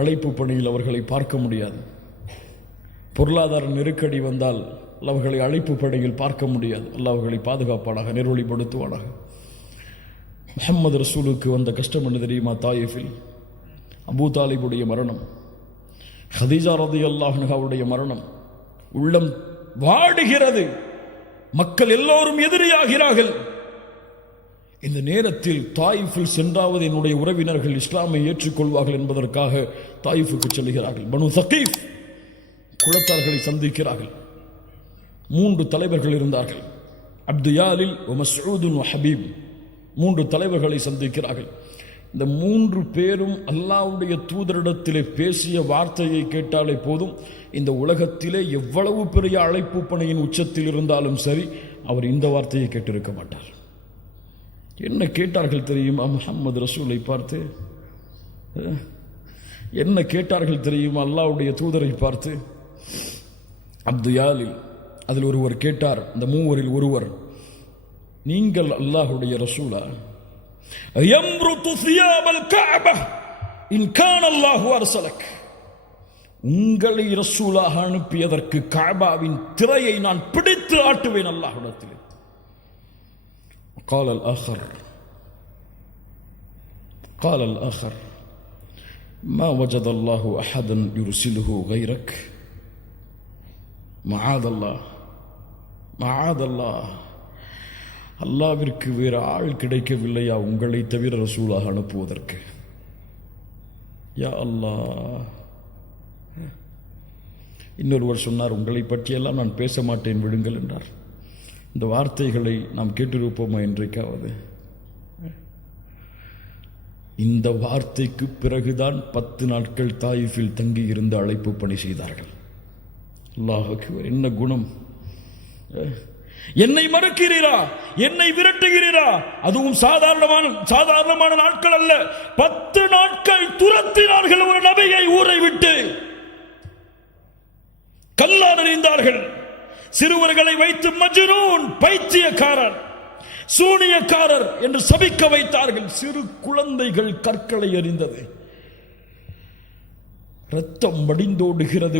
அழைப்பு பணியில் அவர்களை பார்க்க முடியாது. பொருளாதார நெருக்கடி வந்தால் அவர்களை அழைப்பு பணியில் பார்க்க முடியாது. அல்லாஹ் அவர்களை பாதுகாப்பானாக, நெருவழிப்படுத்துவானாக. முஹம்மது ரசூலுக்கு வந்த கஷ்டம் என்ன தெரியுமா? தாயிஃபில் அபூ தாலிபுடைய மரணம், ஹதீஜா ரலியல்லாஹு அன்ஹாவுடைய மரணம். உள்ளம் வாடுகிறது. மக்கள் எல்லோரும் எதிரியாகிறார்கள். இந்த நேரத்தில் தாயிஃபில் சென்றாவது என்னுடைய உறவினர்கள் இஸ்லாமை ஏற்றுக்கொள்வார்கள் என்பதற்காக தாயிஃபுக்கு செல்கிறார்கள். பனு சகீஃப் குலத்தார்களை சந்திக்கிறார்கள். 3 தலைவர்கள் இருந்தார்கள். அப்து யாலில், மஸ்ஊத், ஹபீப். 3 தலைவர்களை சந்திக்கிறார்கள். இந்த 3 பேரும் அல்லாஹ்வுடைய தூதரிடத்திலே பேசிய வார்த்தையை கேட்டாலே போதும், இந்த உலகத்திலே எவ்வளவு பெரிய அழைப்பு பணியின் உச்சத்தில் இருந்தாலும் சரி, அவர் இந்த வார்த்தையை கேட்டிருக்க மாட்டார். என்ன கேட்டார்கள் தெரியுமா? முஹம்மது ரசூலை பார்த்து என்ன கேட்டார்கள் தெரியுமா? அல்லாஹ்வுடைய தூதரை பார்த்து. அப்து யாலில் அதில் ஒருவர் கேட்டார், இந்த 3 ஒருவர், நீங்கள் அல்லாஹ்வுடைய ரசூலா? யம்ருது சியாபல் கஅபா இன் கான அல்லாஹு அர்ஸலக். உங்களை ரசூலாக அனுப்பியதற்கு கஅபாவின் திரையை நான் பிடித்து ஆட்டுவேன் அல்லாஹ்விடத்தில். قال الآخر ما وجد الله أحدا يرسله غيرك. معاذ الله. அல்லாவிற்கு வேறு ஆள் கிடைக்கவில்லையா உங்களை தவிர ரசூலாக அனுப்புவதற்கு? யா அல்லாஹ். இன்னொருவர் சொன்னார், உங்களை பற்றியெல்லாம் நான் பேச மாட்டேன், விடுங்கள் என்றார். இந்த வார்த்தைகளை நாம் கேட்டிருப்போமா என்றைக்காவது? இந்த வார்த்தைக்கு பிறகுதான் 10 நாட்கள் தாயிஃபில் தங்கி இருந்து அழைப்பு பணி செய்தார்கள். அல்லாஹ் அக்பர். என்ன குணம்! என்னை மறுக்கிறீரா, என்னை விரட்டுகிறீரா? அதுவும் சாதாரணமான நாட்கள் அல்ல. 10 நாட்கள் துரத்தினார்கள் ஒரு நபியை ஊரை விட்டு. கல்லால் எறிந்தார்கள். சிறுவர்களை வைத்து மஜ்னூன், பைத்தியக்காரர், சூனியக்காரர் என்று சபிக்க வைத்தார்கள். சிறு குழந்தைகள் கற்களை எறிந்தது. ரத்தம் வடிந்தோடுகிறது.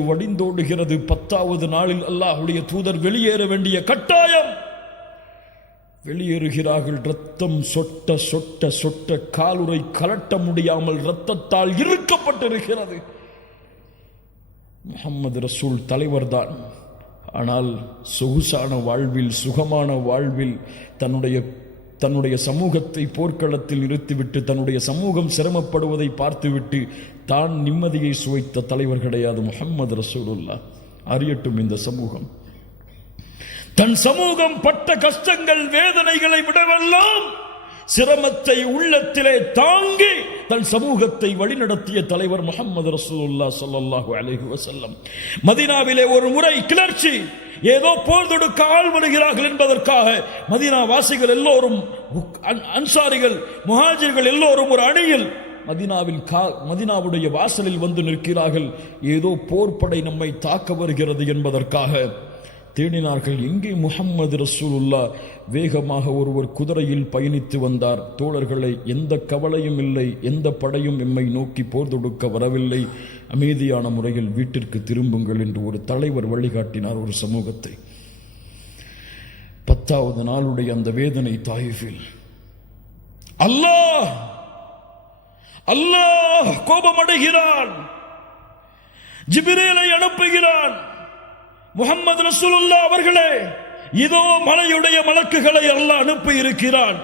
10வது நாளில் அல்லாஹ்வுடைய தூதர் வெளியேற வேண்டிய கட்டாயம். வெளியேறுகிறார்கள். ரத்தம் சொட்ட சொட்ட சொட்ட காலுறை கலட்ட முடியாமல் ரத்தத்தால் இறுக்கப்பட்டிருக்கிறது. முஹம்மது ரசூல் தலைவர்தான். ஆனால் சொகுசான வாழ்வில், சுகமான வாழ்வில் தன்னுடைய சமூகத்தை போர்க்களத்தில் நிறுத்திவிட்டு தன்னுடைய சமூகம் சிரமப்படுவதை பார்த்துவிட்டு தான் நிம்மதியை சுவைத்த தலைவர் கிடையாது முஹம்மது ரசூலுல்லாஹ். அறியட்டும் இந்த சமூகம். தன் சமூகம் பட்ட கஷ்டங்கள், வேதனைகளை விடவெல்லாம் சிரமத்தை உள்ளத்திலே தாங்கி தன் சமூகத்தை வழிநடத்திய தலைவர் முஹம்மது ரசூலுல்லாஹ் ஸல்லல்லாஹு அலைஹி வஸல்லம். மதீனாவிலே ஒரு முறை கிளர்ச்சி, ஏதோ போர் தொடுக்க ஆள் வருகிறார்கள் என்பதற்காக மதீனா வாசிகள் எல்லோரும், அன்சாரிகள், முஹாஜிர்கள் எல்லோரும் ஒரு அணியில் மதீனாவுடைய வாசலில் வந்து நிற்கிறார்கள். ஏதோ போர்ப்படை நம்மை தாக்க வருகிறது என்பதற்காக தேடினார்கள். எங்கே முஹம்மது ரசூலுல்லாஹ்? வேகமாக ஒருவர் குதிரையில் பயணித்து வந்தார். தோழர்களை, எந்த கவலையும் இல்லை, எந்த படையும் எம்மை நோக்கி போர் தொடுக்க வரவில்லை, அமைதியான முறையில் வீட்டிற்கு திரும்புங்கள் என்று ஒரு தலைவர் வழிகாட்டினார் ஒரு சமூகத்தை. 10வது நாளுடைய அந்த வேதனை தாயிஃபில். அல்லாஹ் கோபமடைகிறான். ஜிப்ரீலை அனுப்புகிறான். முஹம்மது ரசூலுல்லாஹ் அவர்களே, இதோ மலையுடைய மலக்குகளை அல்லாஹ் அனுப்பி இருக்கிறான்.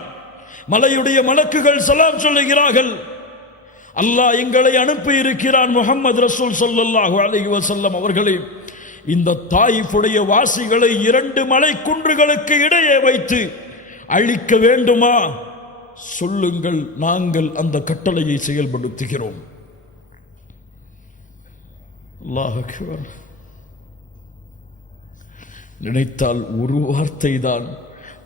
மலையுடைய மலக்குகள் சலாம் சொல்லுகிறார்கள். அல்லாஹ் எங்களை அனுப்பி இருக்கிறான். முஹம்மது ரசூல் ஸல்லல்லாஹு அலைஹி வஸல்லம் அவர்களே, இந்த தாயிஃபுடைய வாசிகளை 2 மலை குன்றுகளுக்கு இடையே வைத்து அழிக்க வேண்டுமா? சொல்லுங்கள், நாங்கள் அந்த கட்டளையை செயல்படுத்துகிறோம். அல்லாஹ் அக்பர். நினைத்தால் ஒரு வார்த்தை தான்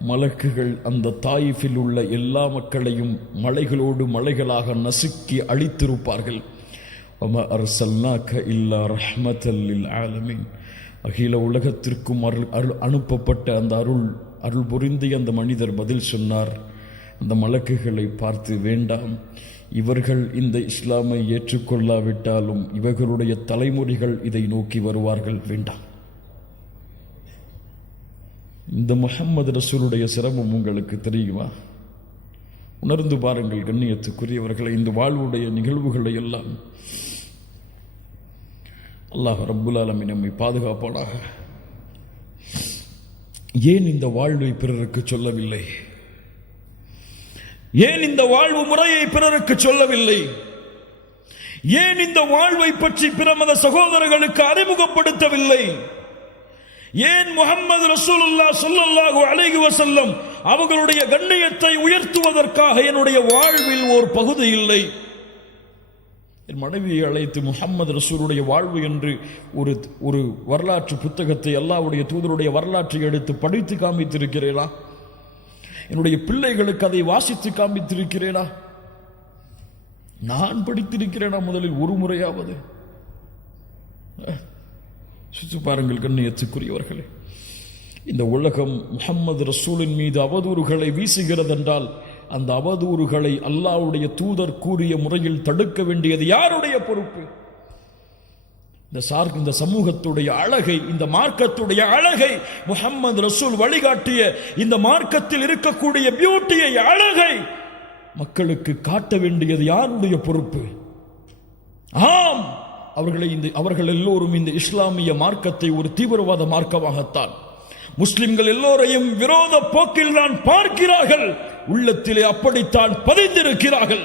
மலக்குகள் அந்த தாயிஃபில் உள்ள எல்லா மக்களையும் மலைகளோடு மலைகளாக நசுக்கி அழித்திருப்பார்கள். வமா அர்சல்னாக இல்லா ரஹ்மத்தல் லில் ஆலமீன். அகில உலகத்திற்கும் அனுப்பப்பட்ட அந்த அருள் புரிந்திய அந்த மனிதர் பதில் சொன்னார். அந்த மலக்குகளை பார்த்து, வேண்டாம், இவர்கள் இந்த இஸ்லாமை ஏற்றுக்கொள்ளாவிட்டாலும் இவர்களுடைய தலைமுறைகள் இதை நோக்கி வருவார்கள். வேண்டாம். இந்த முஹம்மது ரசூலுடைய சிரமம் உங்களுக்கு தெரியுமா? உணர்ந்து பாருங்கள் கண்ணியத்துக்குரியவர்களை. இந்த வாழ்வுடைய நிகழ்வுகளை எல்லாம் அல்லாஹ் ரப்புல் ஆலமீன் நம்மை பாதுகாப்பானாக. ஏன் இந்த வாழ்வை பிறருக்கு சொல்லவில்லை? ஏன் இந்த வாழ்வு முறையை பிறருக்கு சொல்லவில்லை? ஏன் இந்த வாழ்வை பற்றி பிற மத சகோதரர்களுக்கு அறிமுகப்படுத்தவில்லை? ஏன் முஹம்மது ரசூலுல்லாஹ் ஸல்லல்லாஹு அலைஹி வஸல்லம் அவர்களுடைய கண்ணியத்தை உயர்த்துவதற்காக என்னுடைய வாழ்வில் ஒரு பகுதி இல்லை? என் மனைவியை அழைத்து முஹம்மது ரசூலுடைய வாழ்வு என்று ஒரு வரலாற்று புத்தகத்தை, அல்லாஹ்வுடைய தூதருடைய வரலாற்றை எடுத்து படித்து காண்பித்திருக்கிறேனா? என்னுடைய பிள்ளைகளுக்கு அதை வாசித்து காண்பித்திருக்கிறேனா? நான் படித்திருக்கிறேனா முதலில் ஒரு முறையாவது? சுற்றி பாருங்கள் கண்ணியத்துக்குரியவர்களே. இந்த உலகம் முஹம்மது ரசூலின் மீது அவதூறுகளை வீசுகிறது என்றால் அந்த அவதூறுகளை அல்லாஹ்வுடைய தூதர் கூறிய முறையில் தடுக்க வேண்டியது யாருடைய பொறுப்பு? இந்த சமூகத்துடைய அழகை, இந்த மார்க்கத்துடைய அழகை, முஹம்மது ரசூல் வழிகாட்டிய இந்த மார்க்கத்தில் இருக்கக்கூடிய பியூட்டியை, அழகை மக்களுக்கு காட்ட வேண்டியது யாருடைய பொறுப்பு? ஆம், அவர்கள் எல்லோரும் இந்த இஸ்லாமிய மார்க்கத்தை ஒரு தீவிரவாத மார்க்கமாகத்தான், முஸ்லிம்கள் எல்லோரையும் விரோத போக்கில் தான் பார்க்கிறார்கள், உள்ளத்திலே அப்படித்தான் பதிந்திருக்கிறார்கள்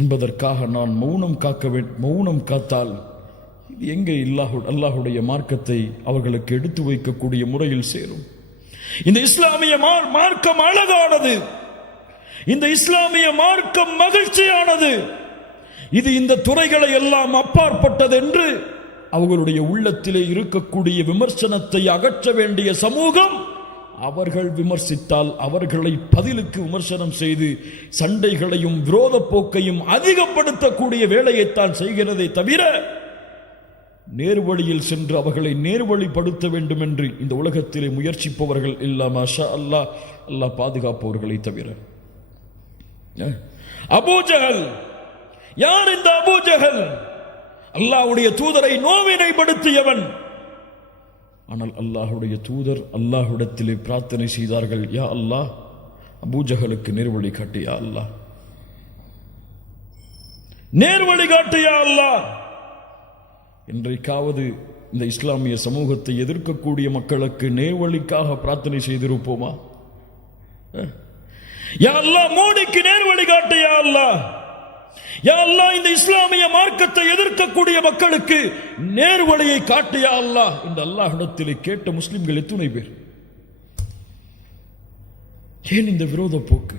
என்பதற்காக நான் மௌனம் காத்தால் இது எங்கே அல்லாஹுடைய மார்க்கத்தை அவர்களுக்கு எடுத்து வைக்கக்கூடிய முறையில் சேரும்? இந்த இஸ்லாமிய மார்க்கம் அழகானது, இந்த இஸ்லாமிய மார்க்கம் மகிழ்ச்சியானது, இது இந்த துறைகளை எல்லாம் அப்பாற்பட்டது என்று அவர்களுடைய உள்ளத்திலே இருக்கக்கூடிய விமர்சனத்தை அகற்ற வேண்டிய சமூகம், அவர்கள் விமர்சித்தால் அவர்களை பதிலுக்கு விமர்சனம் செய்து சண்டைகளையும் விரோத போக்கையும் அதிகப்படுத்தக்கூடிய வேலையைத்தான் செய்கிறதை தவிர நேர்வழியில் சென்று அவர்களை நேர்வழிப்படுத்த வேண்டும் என்று இந்த உலகத்திலே முயற்சிப்பவர்கள் இல்லா மாஷா அல்லாஹ், அல்லாஹ் பாதுகாப்பவர்களை தவிர. அபூஜஹல் யார்? இந்த அபூஜஹல் அல்லாஹ்வுடைய தூதரை நோவினைப்படுத்தியவன். ஆனால் அல்லாஹ்வுடைய தூதர் அல்லாஹ்விடத்திலே பிரார்த்தனை செய்தார்கள், யா அல்லாஹ் அபூஜஹலுக்கு நேர்வழி காட்டு, யா அல்லாஹ் நேர்வழி காட்டு, யா அல்லாஹ். இன்றைக்காவது இந்த இஸ்லாமிய சமூகத்தை எதிர்க்கக்கூடிய மக்களுக்கு நேர்வழிக்காக பிரார்த்தனை செய்திருப்போமா? யா அல்லாஹ் மோடிக்கு நேர்வழி காட்டு, யா அல்லாஹ். யா அல்லாஹ் இந்த இஸ்லாமிய மார்க்கத்தை எதிர்க்கக்கூடிய மக்களுக்கு நேர்வழியை காட்டு, யா அல்லாஹ் இந்த அல்லாஹ்விடத்திலே கேட்ட முஸ்லிம்கள் எத்தனை பேர்? ஏன் இந்த விரோத போக்கு?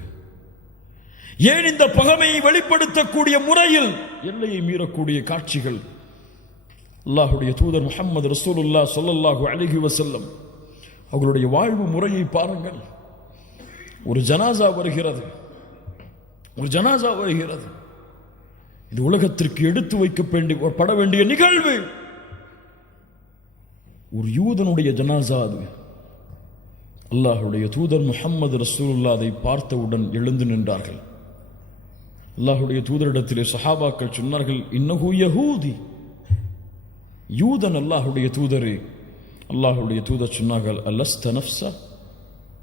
ஏன் இந்த பகைமையை வெளிப்படுத்தக்கூடிய முறையில் எல்லையை மீறக்கூடிய காட்சிகள்? அல்லாஹ்வுடைய தூதர் முஹம்மது ரசூலுல்லாஹ் ஸல்லல்லாஹு அலைஹி வஸல்லம் அவர்களுடைய வாழ்வு முறையை பாருங்கள். ஒரு ஜனாசா வருகிறது, இது உலகத்திற்கு எடுத்து வைக்கப்பட வேண்டிய நிகழ்வு. ஒரு யூதனுடைய ஜனாசா அது. அல்லாஹ்வுடைய தூதர் முஹம்மது ரசூலுல்லாஹ் அதை பார்த்தவுடன் எழுந்து நின்றார்கள். அல்லாஹ்வுடைய தூதரிடத்திலே சஹாபாக்கள் சொன்னார்கள், இன்னஹு யஹூதி, யூதன் அல்லாஹ்வுடைய தூதரே. அல்லாஹ்வுடைய தூதர் சொன்னார்கள், அலஸ்த நஃப்ஸா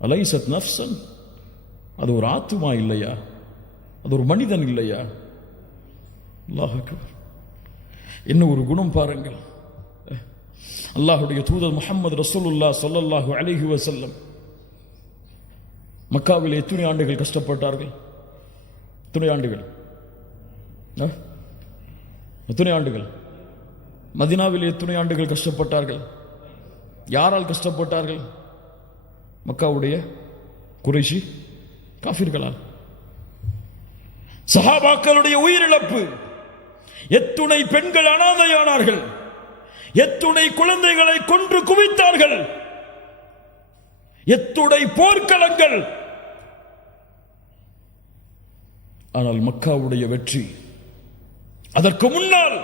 அலைஸத் நஃப்ஸன், அது ஒரு ஆத்துமா இல்லையா? அது ஒரு மனிதன் இல்லையா? அல்லாஹ் அக்பர். என்ன ஒரு குணம் பாருங்கள். அல்லாஹ்வுடைய தூதர் முஹம்மது ரசூலுல்லாஹ் ஸல்லல்லாஹு அலைஹி வஸல்லம் மக்காவில் எத்தனை ஆண்டுகள் கஷ்டப்பட்டார்கள்? எத்தனை ஆண்டுகள்? மதீனாவில் எத்தனை ஆண்டுகள் கஷ்டப்பட்டார்கள்? யாரால் கஷ்டப்பட்டார்கள்? மக்காவுடைய குறைஷி காஃபிர்களால். சஹாபாக்களுடைய உயிரிழப்பு, எத்துணை பெண்கள் அனாதையானார்கள், எத்துணை குழந்தைகளை கொன்று குவித்தார்கள், எத்துணை போர்க்களங்கள். ஆனால் மக்காவுடைய வெற்றி, அதற்கு முன்னால்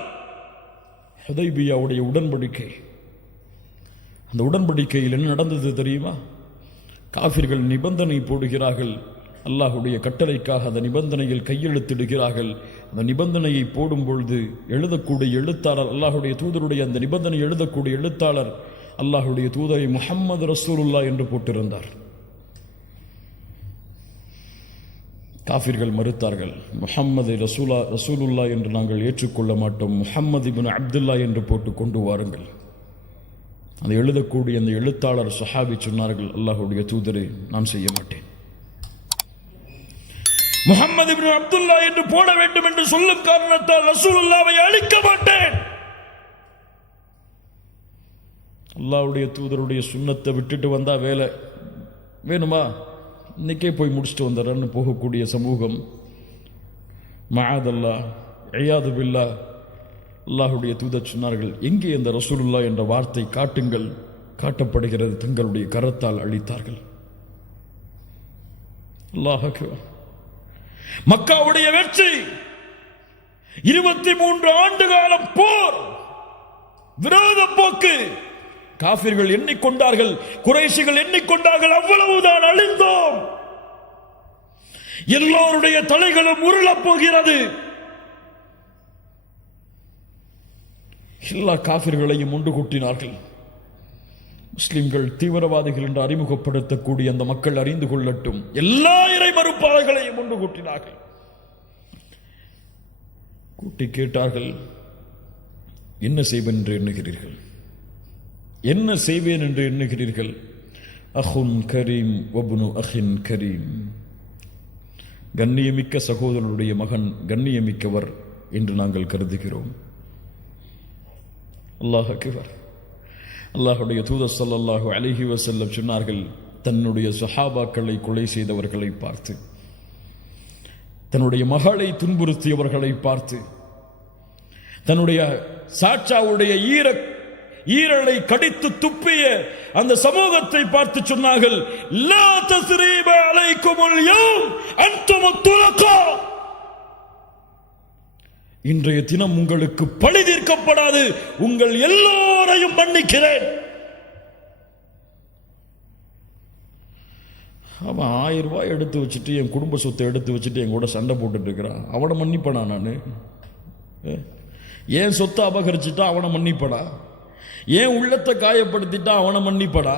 ஹுதைபியாவுடைய உடன்படிக்கை. அந்த உடன்படிக்கையில் என்ன நடந்தது தெரியுமா? காஃபிர்கள் நிபந்தனை போடுகிறார்கள், அல்லாஹுடைய கட்டளைக்காக அந்த நிபந்தனையில் கையெழுத்திடுகிறார்கள். அந்த நிபந்தனையை போடும் பொழுது எழுதக்கூடிய எழுத்தாளர், அல்லாஹுடைய தூதருடைய அந்த நிபந்தனை எழுதக்கூடிய எழுத்தாளர் அல்லாஹுடைய தூதரை முஹம்மது ரசூலுல்லாஹ் என்று போட்டிருந்தார். காஃபிர்கள் மறுத்தார்கள். முஹம்மது ரசூலுல்லாஹ் என்று நாங்கள் ஏற்றுக்கொள்ள மாட்டோம், முஹம்மது இப்னு அப்துல்லா என்று போட்டு கொண்டு வாருங்கள். அந்த எழுதக்கூடிய அந்த எழுத்தாளர் சஹாபி சொன்னார்கள், அல்லாஹுடைய தூதரை நான் செய்ய மாட்டேன். முஹம்மது இப்னு அப்துல்லா என்று போட வேண்டும் என்று சொல்லும் காரணத்தால் ரசூலுல்லாஹ்வை அழிக்க மாட்டேன். அல்லாஹ்வுடைய தூதருடைய சுன்னத்தை விட்டுட்டு வந்தா வேலை வேணுமா, இன்னைக்கே போய் முடிச்சுட்டு வந்துடுறேன்னு போகக்கூடிய சமூகம். மஆதல்லா இயாது பில்லா. அல்லாஹுடைய தூதர் சொன்னார்கள், எங்கே அந்த ரசூலுல்லாஹ் என்ற வார்த்தை காட்டுங்கள். காட்டப்படுகிறது, தங்களுடைய கரத்தால் அழித்தார்கள். அல்லாஹ் அக்பர். மக்காவுடைய வெற்றி, 23 ஆண்டு காலம் போர், விரோத போக்கு. காஃபிர்கள் எண்ணிக்கொண்டார்கள், குறைஷிகள் எண்ணிக்கொண்டார்கள், அவ்வளவுதான், அழிந்தோம், எல்லோருடைய தலைகளும் உருளப் போகிறது. எல்லா காஃபிர்களையும் ஒன்று கூட்டினார்கள். முஸ்லிம்கள் தீவிரவாதிகள் என்று அறிமுகப்படுத்தக்கூடிய அந்த மக்கள் அறிந்து கொள்ளட்டும், எல்லா இறை மறுப்பாளர்களையும் ஒன்று கூட்டினார்கள். கூட்டி கேட்டார்கள், என்ன செய்வேன் என்று எண்ணுகிறீர்கள்? என்ன செய்வேன் என்று எண்ணுகிறீர்கள்? அஹுன் கரீம் வப்னு அஹின் கரீம். கண்ணியமிக்க சகோதரனுடைய மகன் கண்ணியமிக்கவர் என்று நாங்கள் கருதுகிறோம். அல்லாஹ் அக்பர். அல்லாஹுடைய தூதர் ஸல்லல்லாஹு அலைஹி வஸல்லம் சொன்னார்கள், தன்னுடைய சஹாபாக்களை கொலை செய்தவர்களை பார்த்து, தன்னுடைய மகளை துன்புறுத்தியவர்களை பார்த்து, தன்னுடைய சாச்சாவுடைய ஈரலை கடித்து துப்பிய அந்த சமூகத்தை பார்த்து சொன்னார்கள், லா தஸ்ரீப அலைக்குமுல் யௌம் அன்தும் துலகா. இன்றைய தினம் உங்களுக்கு பழி தீர்க்கப்படாது, உங்கள் எல்லோரையும் மன்னிக்கிறேன். அவன் 1000 ரூபாய் எடுத்து வச்சுட்டு, என் குடும்ப சொத்தை எடுத்து வச்சுட்டு என் கூட சண்டை போட்டுட்டு இருக்கிறான், அவனை மன்னிப்படா? நான் ஏன் சொத்தை அபகரிச்சுட்டா அவனை மன்னிப்படா? ஏன் உள்ளத்தை காயப்படுத்திட்டா அவனை மன்னிப்படா?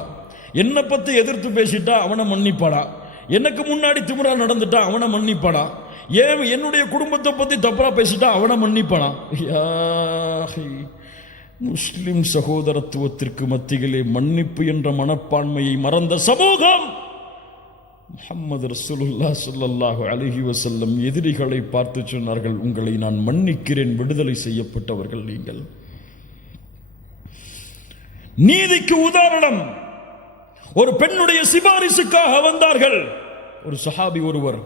என்னை பத்தி எதிர்த்து பேசிட்டா அவனை மன்னிப்படா? எனக்கு முன்னாடி திமிரா நடந்துட்டா அவனை மன்னிப்படா? ஏன் என்னுடைய குடும்பத்தை பத்தி தப்பா பேசிட்டா அவனை மன்னிப்படா? முஸ்லிம் சகோதரத்துவத்திற்கு மத்தியிலே மன்னிப்பு என்ற மனப்பான்மையை மறந்த சமூகம். முஹம்மது ரசூலுல்லாஹ் ஸல்லல்லாஹு அலைஹி வஸல்லம் எதிரிகளை பார்த்து சொன்னார்கள், உங்களை நான் மன்னிக்கிறேன், விடுதலை செய்யப்பட்டவர்கள் நீங்கள். நீதிக்கு உதாரணம், ஒரு பெண்ணுடைய சிபாரிசுக்காக வந்தார்கள். ஒரு சஹாபி ஒருவர்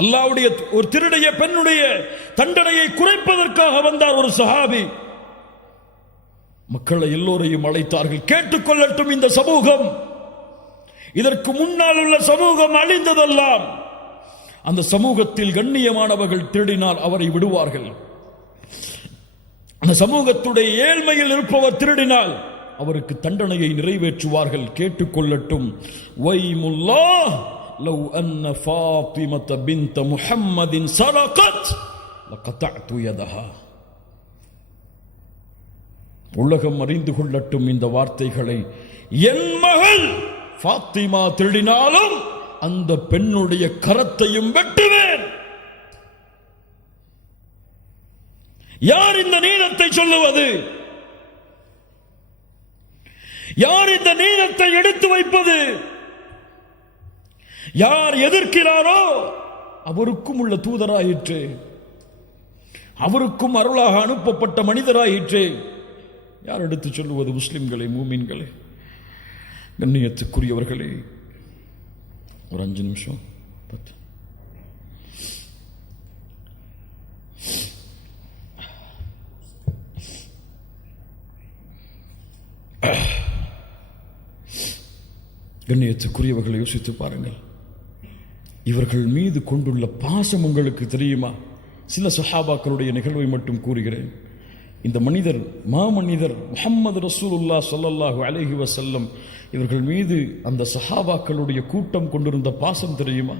அல்லாஹ்வுடைய ஒரு திருடைய பெண்ணுடைய தண்டனையை குறைப்பதற்காக வந்தார். ஒரு சஹாபி மக்களை எல்லோரையும் அழைத்தார்கள், கேட்டுக்கொள்ளட்டும் இந்த சமூகம், இதற்கு முன்னால் உள்ள சமூகம் அழிந்ததெல்லாம். அந்த சமூகத்தில் கண்ணியமானவர்கள் திருடினால் அவரை விடுவார்கள். அந்த சமூகத்துடைய ஏழ்மையில் இருப்பவர் திருடினால் அவருக்கு தண்டனையை நிறைவேற்றுவார்கள். கேட்டுக்கொள்ளட்டும். வைமுல்லாஹ் லவ் அன்ன ஃபாத்திமத பின்த முஹம்மதின் ஸரகத் லகதஅது யதஹா. உலகம் அறிந்து கொள்ளட்டும் இந்த வார்த்தைகளை. என் மகள் ஃபாத்திமா திருடினாலும் அந்த பெண்ணுடைய கரத்தையும் வெட்டுவேன். யார் இந்த நீதத்தை சொல்லுவது? யார் இந்த நீதத்தை எடுத்து வைப்பது? யார் எதிர்க்கிறாரோ அவருக்கும் உள்ள தூதராயிற்று, அவருக்கும் அருளாக அனுப்பப்பட்ட மனிதராயிற்று. யார் எடுத்து சொல்லுவது? முஸ்லிம்களே, மூமின்களே, கண்ணியத்துக்குரியவர்களே, ஒரு 5 நிமிஷம் 10. கண்ணியத்துக்குரியவர்களை யோசித்து பாருங்கள். இவர்கள் மீது கொண்டுள்ள பாசம் உங்களுக்கு தெரியுமா? சில சஹாபாக்களுடைய நிகழ்வை மட்டும் கூறுகிறேன். இந்த மனிதர், மாமனிதர் முஹம்மது ரசூலுல்லாஹ் ஸல்லல்லாஹு அலைஹி வஸல்லம் இவர்கள் மீது அந்த சஹாபாக்களுடைய கூட்டம் கொண்டிருந்த பாசம் தெரியுமா?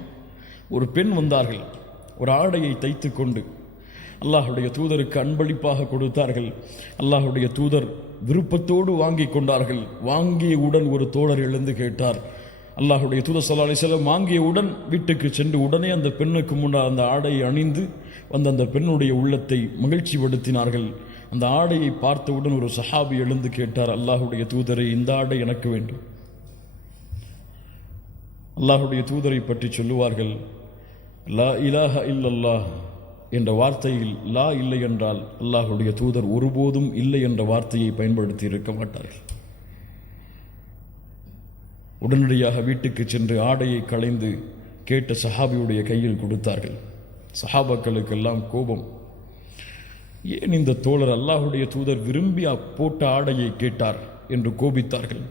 ஒரு பெண் வந்தார்கள், ஒரு ஆடையை தைத்து கொண்டு அல்லாஹுடைய தூதருக்கு அன்பளிப்பாக கொடுத்தார்கள். அல்லாஹுடைய தூதர் விருப்பத்தோடு வாங்கி கொண்டார்கள். வாங்கியவுடன் ஒரு தோழர் எழுந்து கேட்டார், அல்லாஹுடைய தூதர் ஸல்லல்லாஹு அலைஹி வஸல்லம் வாங்கியவுடன் வீட்டுக்கு சென்று உடனே அந்த பெண்ணுக்கு முன்னால் அந்த ஆடையை அணிந்து வந்த அந்த பெண்ணுடைய உள்ளத்தை மகிழ்ச்சி படுத்தினார்கள். அந்த ஆடையை பார்த்தவுடன் ஒரு சஹாபி எழுந்து கேட்டார், அல்லாஹுடைய தூதரை, இந்த ஆடை எனக்கு வேண்டும். அல்லாஹுடைய தூதரை பற்றி சொல்லுவார்கள், லா இலாஹ இல்லல்லாஹ் என்ற வார்த்தையில் லா இல்லை என்றால் அல்லாஹுடைய தூதர் ஒருபோதும் இல்லை என்ற வார்த்தையை பயன்படுத்தி இருக்க மாட்டார்கள். உடனடியாக வீட்டுக்கு சென்று ஆடையை களைந்து கேட்ட சஹாபியுடைய கையில் கொடுத்தார்கள். சஹாபாக்களுக்கெல்லாம் கோபம். ஏன் இந்த தோழர் அல்லாஹுடைய தூதர் விரும்பி போட்ட ஆடையை கேட்டார் என்று கோபித்தார்கள்.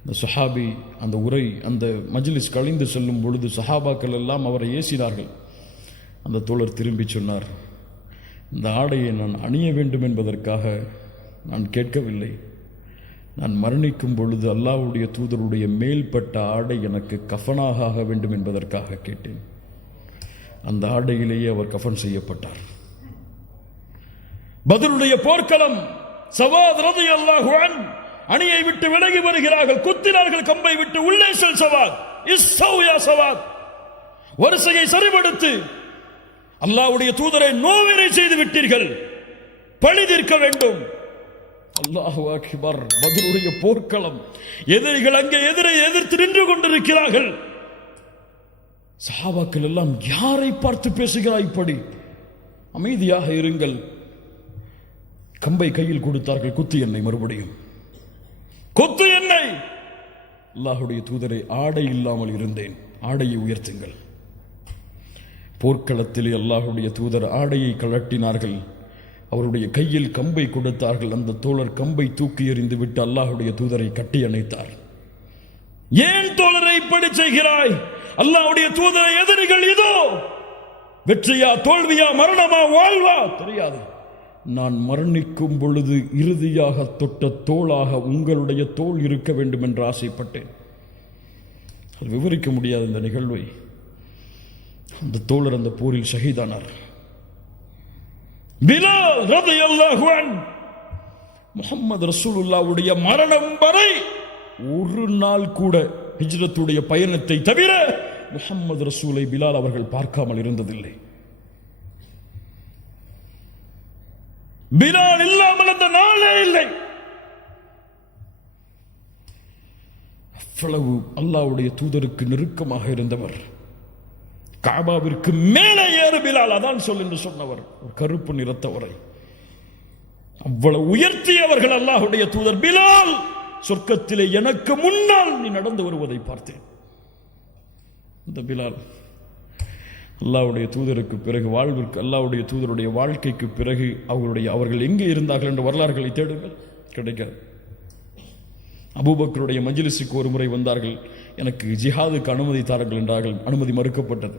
அந்த சஹாபி அந்த உரை அந்த மஜ்லிஸ் கழிந்து செல்லும் பொழுது சஹாபாக்கள் எல்லாம் அவரை ஏசினார்கள். அந்த தோழர் திரும்பி சொன்னார், இந்த ஆடையை நான் அணிய வேண்டும் என்பதற்காக நான் கேட்கவில்லை. நான் மரணிக்கும் பொழுது அல்லாஹ்வுடைய தூதருடைய மேல்பட்ட ஆடை எனக்கு கஃபனாக ஆக வேண்டும் என்பதற்காக கேட்டேன். அந்த ஆடையிலேயே அவர் கஃபன் செய்யப்பட்டார். பத்ருடைய போர்க்களம். சவாத் ரலியல்லாஹு அன்ஹு அணியை விட்டு விலகி வருகிறார்கள். குத்தினார்கள் கம்பை விட்டு, உள்ளே செல் சவாத், இஸ்ஸௌ யா சவாத், வரிசையை சரிபடுத்து, அல்லாஹ்வுடைய தூதரை நோவினை செய்து விட்டீர்கள், பழி தீர்க்க வேண்டும். அல்லாஹு அக்பர். பத்ருடைய போர்க்களம். எதிரிகள் அங்கே எதிர்த்து நின்று கொண்டிருக்கிறார்கள். சஹாபாக்கள் எல்லாம், யாரை பார்த்து பேசுகிறாய் இப்படி, அமைதியாக இருங்கள். கம்பை கையில் கொடுத்தார்கள். குத்து என்னை, மறுபடியும் கொத்து என்னை. அல்லாஹுடைய தூதரை, ஆடை இல்லாமல் இருந்தேன், ஆடையை உயர்த்துங்கள். போர்க்களத்திலே அல்லாஹுடைய தூதர் ஆடையை கழட்டினார்கள். அவருடைய கையில் கம்பை கொடுத்தார்கள். அந்த தோழர் கம்பை தூக்கி எறிந்து விட்டு அல்லாஹுடைய தூதரை கட்டி அணைத்தார். ஏன் தோழரை இப்படி செய்கிறாய்? அல்லாஹ்வுடைய தூதரை எதிரிகள் இதோ, வெற்றியா தோல்வியா மரணமா வாழ்வா தெரியாது. நான் மரணிக்கும் பொழுது இறுதியாக தொட்ட தோளாக உங்களுடைய தோள் இருக்க வேண்டும் என்று ஆசைப்பட்டேன். அது விவரிக்க முடியாத இந்த நிகழ்வை. அந்த தோழர் அந்த போரில் ஷஹீதானார். பிலால் ரலியல்லாஹு அன்ஹு முஹம்மது ரசூலுல்லாஹ்வுடைய மரணம் வரை ஒரு நாள் கூட ஹிஜ்ரத்துடைய பயணத்தை தவிர முஹம்மது ரசூலை பிலால் அவர்கள் பார்க்காமல் இருந்ததில்லை. பிலால் இல்லாமல் அந்த நாளே இல்லை. அவ்வளவு அல்லாஹ்வுடைய தூதருக்கு நெருக்கமாக இருந்தவர். காபாவிற்கு மேலே ஏறு பிலால், அதான் சொல் என்று சொன்னவர், ஒரு கருப்பு நிறத்தவரை அவ்வளவு உயர்த்தியவர்கள் அல்லாஹ்வுடைய தூதர். பிலால், சொர்க்கத்திலே எனக்கு முன்னால் நீ நடந்து வருவதை பார்த்தேன். இந்த பிலால் அல்லாஹ்வுடைய தூதருக்கு பிறகு வாழ்விற்கு, அல்லாஹ்வுடைய தூதருடைய வாழ்க்கைக்கு பிறகு அவர்கள் எங்கே இருந்தார்கள் என்ற வரலாறுகளை தேடுங்கள், கிடைக்காது. அபூபக்கருடைய மஜ்லிஸுக்கு ஒரு முறை வந்தார்கள். எனக்கு ஜிஹாதுக்கு அனுமதி தாருங்கள் என்றார்கள். அனுமதி மறுக்கப்பட்டது.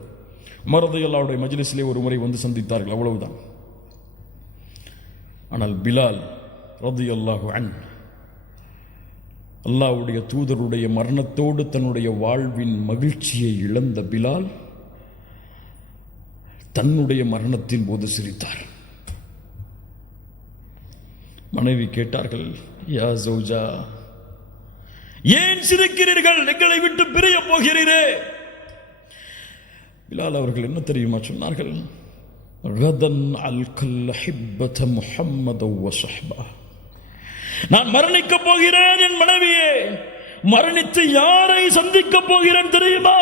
உமர் ரலியல்லாஹுடைய மஜ்லிஸிலே ஒரு முறை வந்து சந்தித்தார்கள், அவ்வளவுதான். ஆனால் பிலால் ரலியல்லாஹு அன்ஹு அல்லாஹ்வுடைய தூதருடைய மரணத்தோடு தன்னுடைய வாழ்வின் மகிழ்ச்சியை இழந்த பிலால் தன்னுடைய மரணத்தின் போது சிரித்தார். மனைவி கேட்டார்கள், யா ஜௌஜா, ஏன் சிரிக்கிறீர்கள்? எங்களை விட்டு பிரிய போகிறீரே. பிலால் அவர்கள் என்ன தெரியுமா சொன்னார்கள்? கதன் அல்கல் ஹிப்பத முஹம்மது வ ஸஹ்பா. நான் மரணிக்க போகிறேன் என் மனைவியே. மரணித்து யாரை சந்திக்க போகிறேன் தெரியுமா?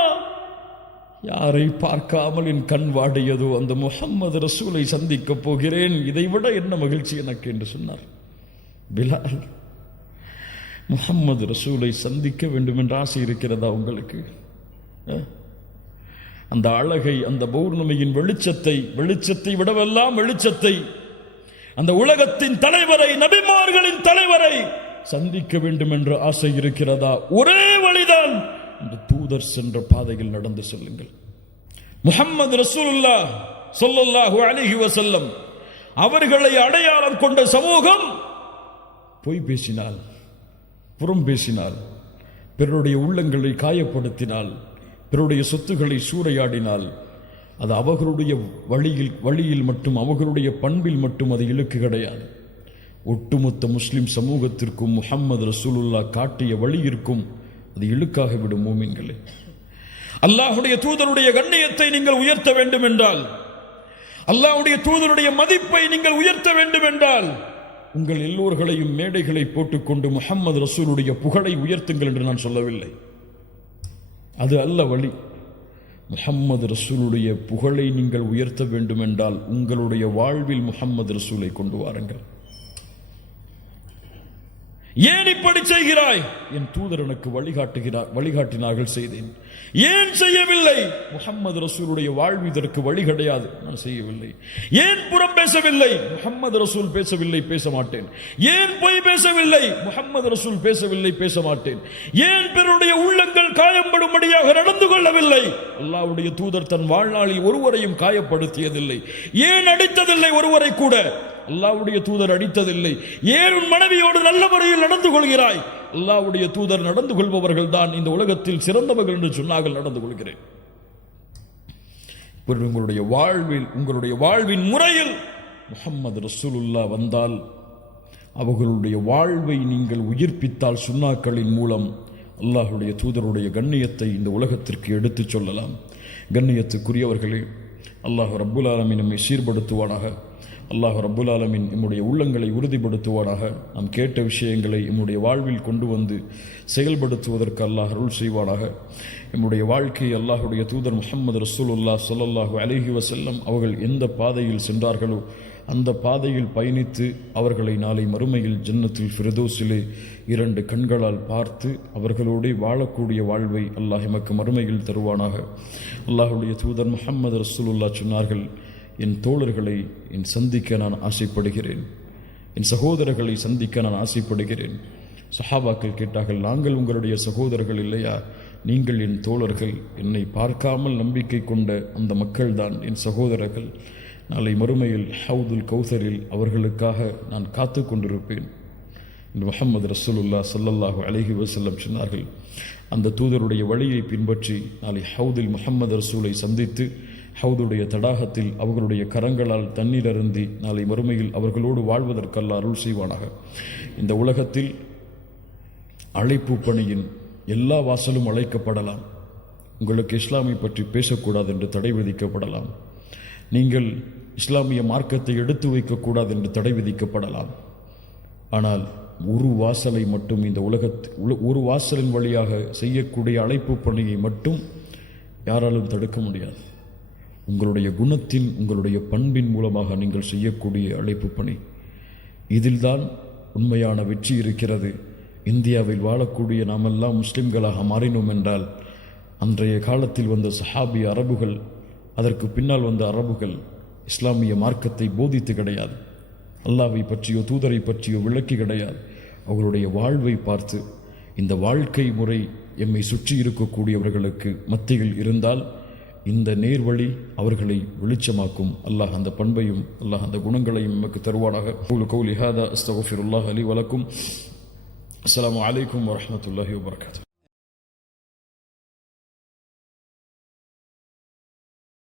யாரை பார்க்காமல் என் கண் வாடியதோ அந்த முஹம்மது ரசூலை சந்திக்க போகிறேன். இதைவிட என்ன மகிழ்ச்சி எனக்கு என்று சொன்னார். பிலால், முஹம்மது ரசூலை சந்திக்க வேண்டும் என்ற ஆசை இருக்கிறதா உங்களுக்கு? அந்த அழகை, அந்த பௌர்ணமியின் வெளிச்சத்தை விடவெல்லாம் வெளிச்சத்தை, அந்த உலகத்தின் தலைவரை, நபிமார்களின் தலைவரை சந்திக்க வேண்டும் என்ற ஆசை இருக்கிறதா? ஒரே வழிதான், இந்த தூதர் சென்ற பாதையில் நடந்து செல்லுங்கள். முஹம்மது ரசூலுல்லாஹ் ஸல்லல்லாஹு அலைஹி வஸல்லம் அவர்களை அடையாளம் கொண்ட சமூகம் பொய் பேசினால், புறம் பேசினால், பிறருடைய உள்ளங்களை காயப்படுத்தினால், பிறருடைய சொத்துக்களை சூறையாடினால் அது அவர்களுடைய வழியில் மட்டும், அவர்களுடைய பண்பில் மட்டும் அது இழுக்கு கிடையாது. ஒட்டுமொத்த முஸ்லிம் சமூகத்திற்கும் முஹம்மது ரசூலுல்லாஹ் காட்டிய வழியிற்கும் அது இழுக்காக விடும். மூமின்களே, அல்லாஹ்வுடைய தூதருடைய கண்ணியத்தை நீங்கள் உயர்த்த வேண்டும் என்றால், அல்லாஹ்வுடைய தூதருடைய மதிப்பை நீங்கள் உயர்த்த வேண்டும் என்றால், உங்கள் எல்லோர்களையும் மேடைகளை போட்டுக்கொண்டு முஹம்மது ரசூலுடைய புகழை உயர்த்துங்கள் என்று நான் சொல்லவில்லை. அது அல்ல வழி. முஹம்மது ரசூலுடைய புகழை நீங்கள் உயர்த்த வேண்டும் என்றால் உங்களுடைய வாழ்வில் முஹம்மது ரசூலை கொண்டு வாருங்கள். ஏன் இப்படி செய்கிறாய்? என் தூதர் எனக்கு வழிகாட்டினார்கள், செய்தேன். ஏன் செய்யவில்லை? முஹம்மது ரசூலுடைய வாழ்வு இதற்கு வழி கிடையாது, நான் செய்யவில்லை. ஏன் புறம் பேசவில்லை? முஹம்மது ரசூல் பேசவில்லை, பேச மாட்டேன். ஏன் பொய் பேசவில்லை? முஹம்மது ரசூல் பேசவில்லை, பேச மாட்டேன். ஏன் பிறருடைய உள்ளங்கள் காயப்படும்படியாக நடந்து கொள்ளவில்லை? அல்லாஹ்வுடைய தூதர் தன் வாழ்நாளில் ஒருவரையும் காயப்படுத்தியதில்லை. ஏன் அடித்ததில்லை? ஒருவரை கூட அல்லாஹ்வுடைய தூதர் அடித்ததில்லை. ஏன் உன் மனைவியோடு நல்ல முறையில் நடந்து கொள்கிறாய்? அல்லாஹ்வுடைய தூதர் நடந்து கொள்பவர்கள் தான் இந்த உலகத்தில் சிறந்தவர்கள் என்று சொன்னார்கள், நடந்து கொள்கிறேன். உங்களுடைய வாழ்வின் முறையில் முஹம்மது ரசூலுல்லாஹ் வந்தால், அவர்களுடைய வாழ்வை நீங்கள் உயிர்ப்பித்தால், சுன்னாக்களின் மூலம் அல்லாஹ்வுடைய தூதருடைய கண்ணியத்தை இந்த உலகத்திற்கு எடுத்துச் சொல்லலாம். கண்ணியத்துக்குரியவர்களே, அல்லாஹ் ரப்புல் ஆலமீன் நம்மை சீர்படுத்துவானாக. அல்லாஹ் ரப்புல் ஆலமீன் நம்முடைய உள்ளங்களை உறுதிப்படுத்துவானாக. நாம் கேட்ட விஷயங்களை நம்முடைய வாழ்வில் கொண்டு வந்து செயல்படுத்துவதற்கு அல்லாஹ் அருள் செய்வானாக. நம்முடைய வாழ்க்கையை அல்லாஹ்வுடைய தூதர் முஹம்மது ரசூலுல்லாஹ் ஸல்லல்லாஹு அலைஹி வஸல்லம் அவர்கள் எந்த பாதையில் சென்றார்களோ அந்த பாதையில் பயணித்து அவர்களை நாளை மறுமையில் ஜன்னத்துல் ஃபிர்தௌஸிலே 2 கண்களால் பார்த்து அவர்களோடு வாழக்கூடிய வாழ்வை அல்லாஹ் எமக்கு மறுமையில் தருவானாக. அல்லாஹ்வுடைய தூதர் முஹம்மது ரசூலுல்லாஹ் சொன்னார்கள், என் தோழர்களை சந்திக்க நான் ஆசைப்படுகிறேன், என் சகோதரர்களை சந்திக்க நான் ஆசைப்படுகிறேன். சஹாபாக்கள் கேட்டார்கள், நாங்கள் உங்களுடைய சகோதரர்கள் இல்லையா? நீங்கள் என் தோழர்கள். என்னை பார்க்காமல் நம்பிக்கை கொண்ட அந்த மக்கள்தான் என் சகோதரர்கள். நாளை மறுமையில் ஹவுதுல் கௌசரில் அவர்களுக்காக நான் காத்து கொண்டிருப்பேன் என்று முஹம்மது ரசூலுல்லாஹ் ஸல்லல்லாஹு அலைஹி வஸல்லம் சொன்னார்கள். அந்த தூதருடைய வழியை பின்பற்றி நாளை ஹவுதில் முஹம்மது ரசூலை சந்தித்து ஹவுதுடைய தடாகத்தில் அவர்களுடைய கரங்களால் தண்ணீர் அருந்தி நாளை மறுமையில் அவர்களோடு வாழ்வதற்கு அல்லாஹ் அருள் செய்வானாக. இந்த உலகத்தில் அழைப்பு பணியின் எல்லா வாசலும் அழைக்கப்படலாம். உங்களுக்கு இஸ்லாமை பற்றி பேசக்கூடாது என்று தடை விதிக்கப்படலாம். நீங்கள் இஸ்லாமிய மார்க்கத்தை எடுத்து வைக்கக்கூடாது என்று தடை விதிக்கப்படலாம். ஆனால் ஒரு வாசலை மட்டும், இந்த ஒரு வாசலின் வழியாக செய்யக்கூடிய அழைப்பு பணியை மட்டும் யாராலும் தடுக்க முடியாது. உங்களுடைய குணத்தின், உங்களுடைய பண்பின் மூலமாக நீங்கள் செய்யக்கூடிய அழைப்பு பணி, இதில்தான் உண்மையான வெற்றி இருக்கிறது. இந்தியாவில் வாழக்கூடிய நாமெல்லாம் முஸ்லிம்களாக மாறினோம் என்றால், அன்றைய காலத்தில் வந்த சஹாபி அரபுகள், அதற்கு பின்னால் வந்த அரபுகள் இஸ்லாமிய மார்க்கத்தை போதித்து கிடையாது, அல்லாஹ்வை பற்றியோ தூதரை பற்றியோ விளக்கி கிடையாது. அவர்களுடைய வாழ்வை பார்த்து, இந்த வாழ்க்கை முறை எம்மை சுற்றி இருக்கக்கூடியவர்களுக்கு மத்தியில் இருந்தால் இந்த நேர்வழி அவர்களை வெளிச்சமாக்கும். அல்லாஹ் அந்த பண்பையும் அல்லாஹ் அந்த குணங்களையும் நமக்கு தருவானாக. கௌலி ஹாதா அஸ்தக்ஃபிருல்லாஹ் லி வ லக்கும். அஸ்ஸலாமு அலைக்கும் வரஹ்மத்துல்லாஹி வபரகாத்துஹு.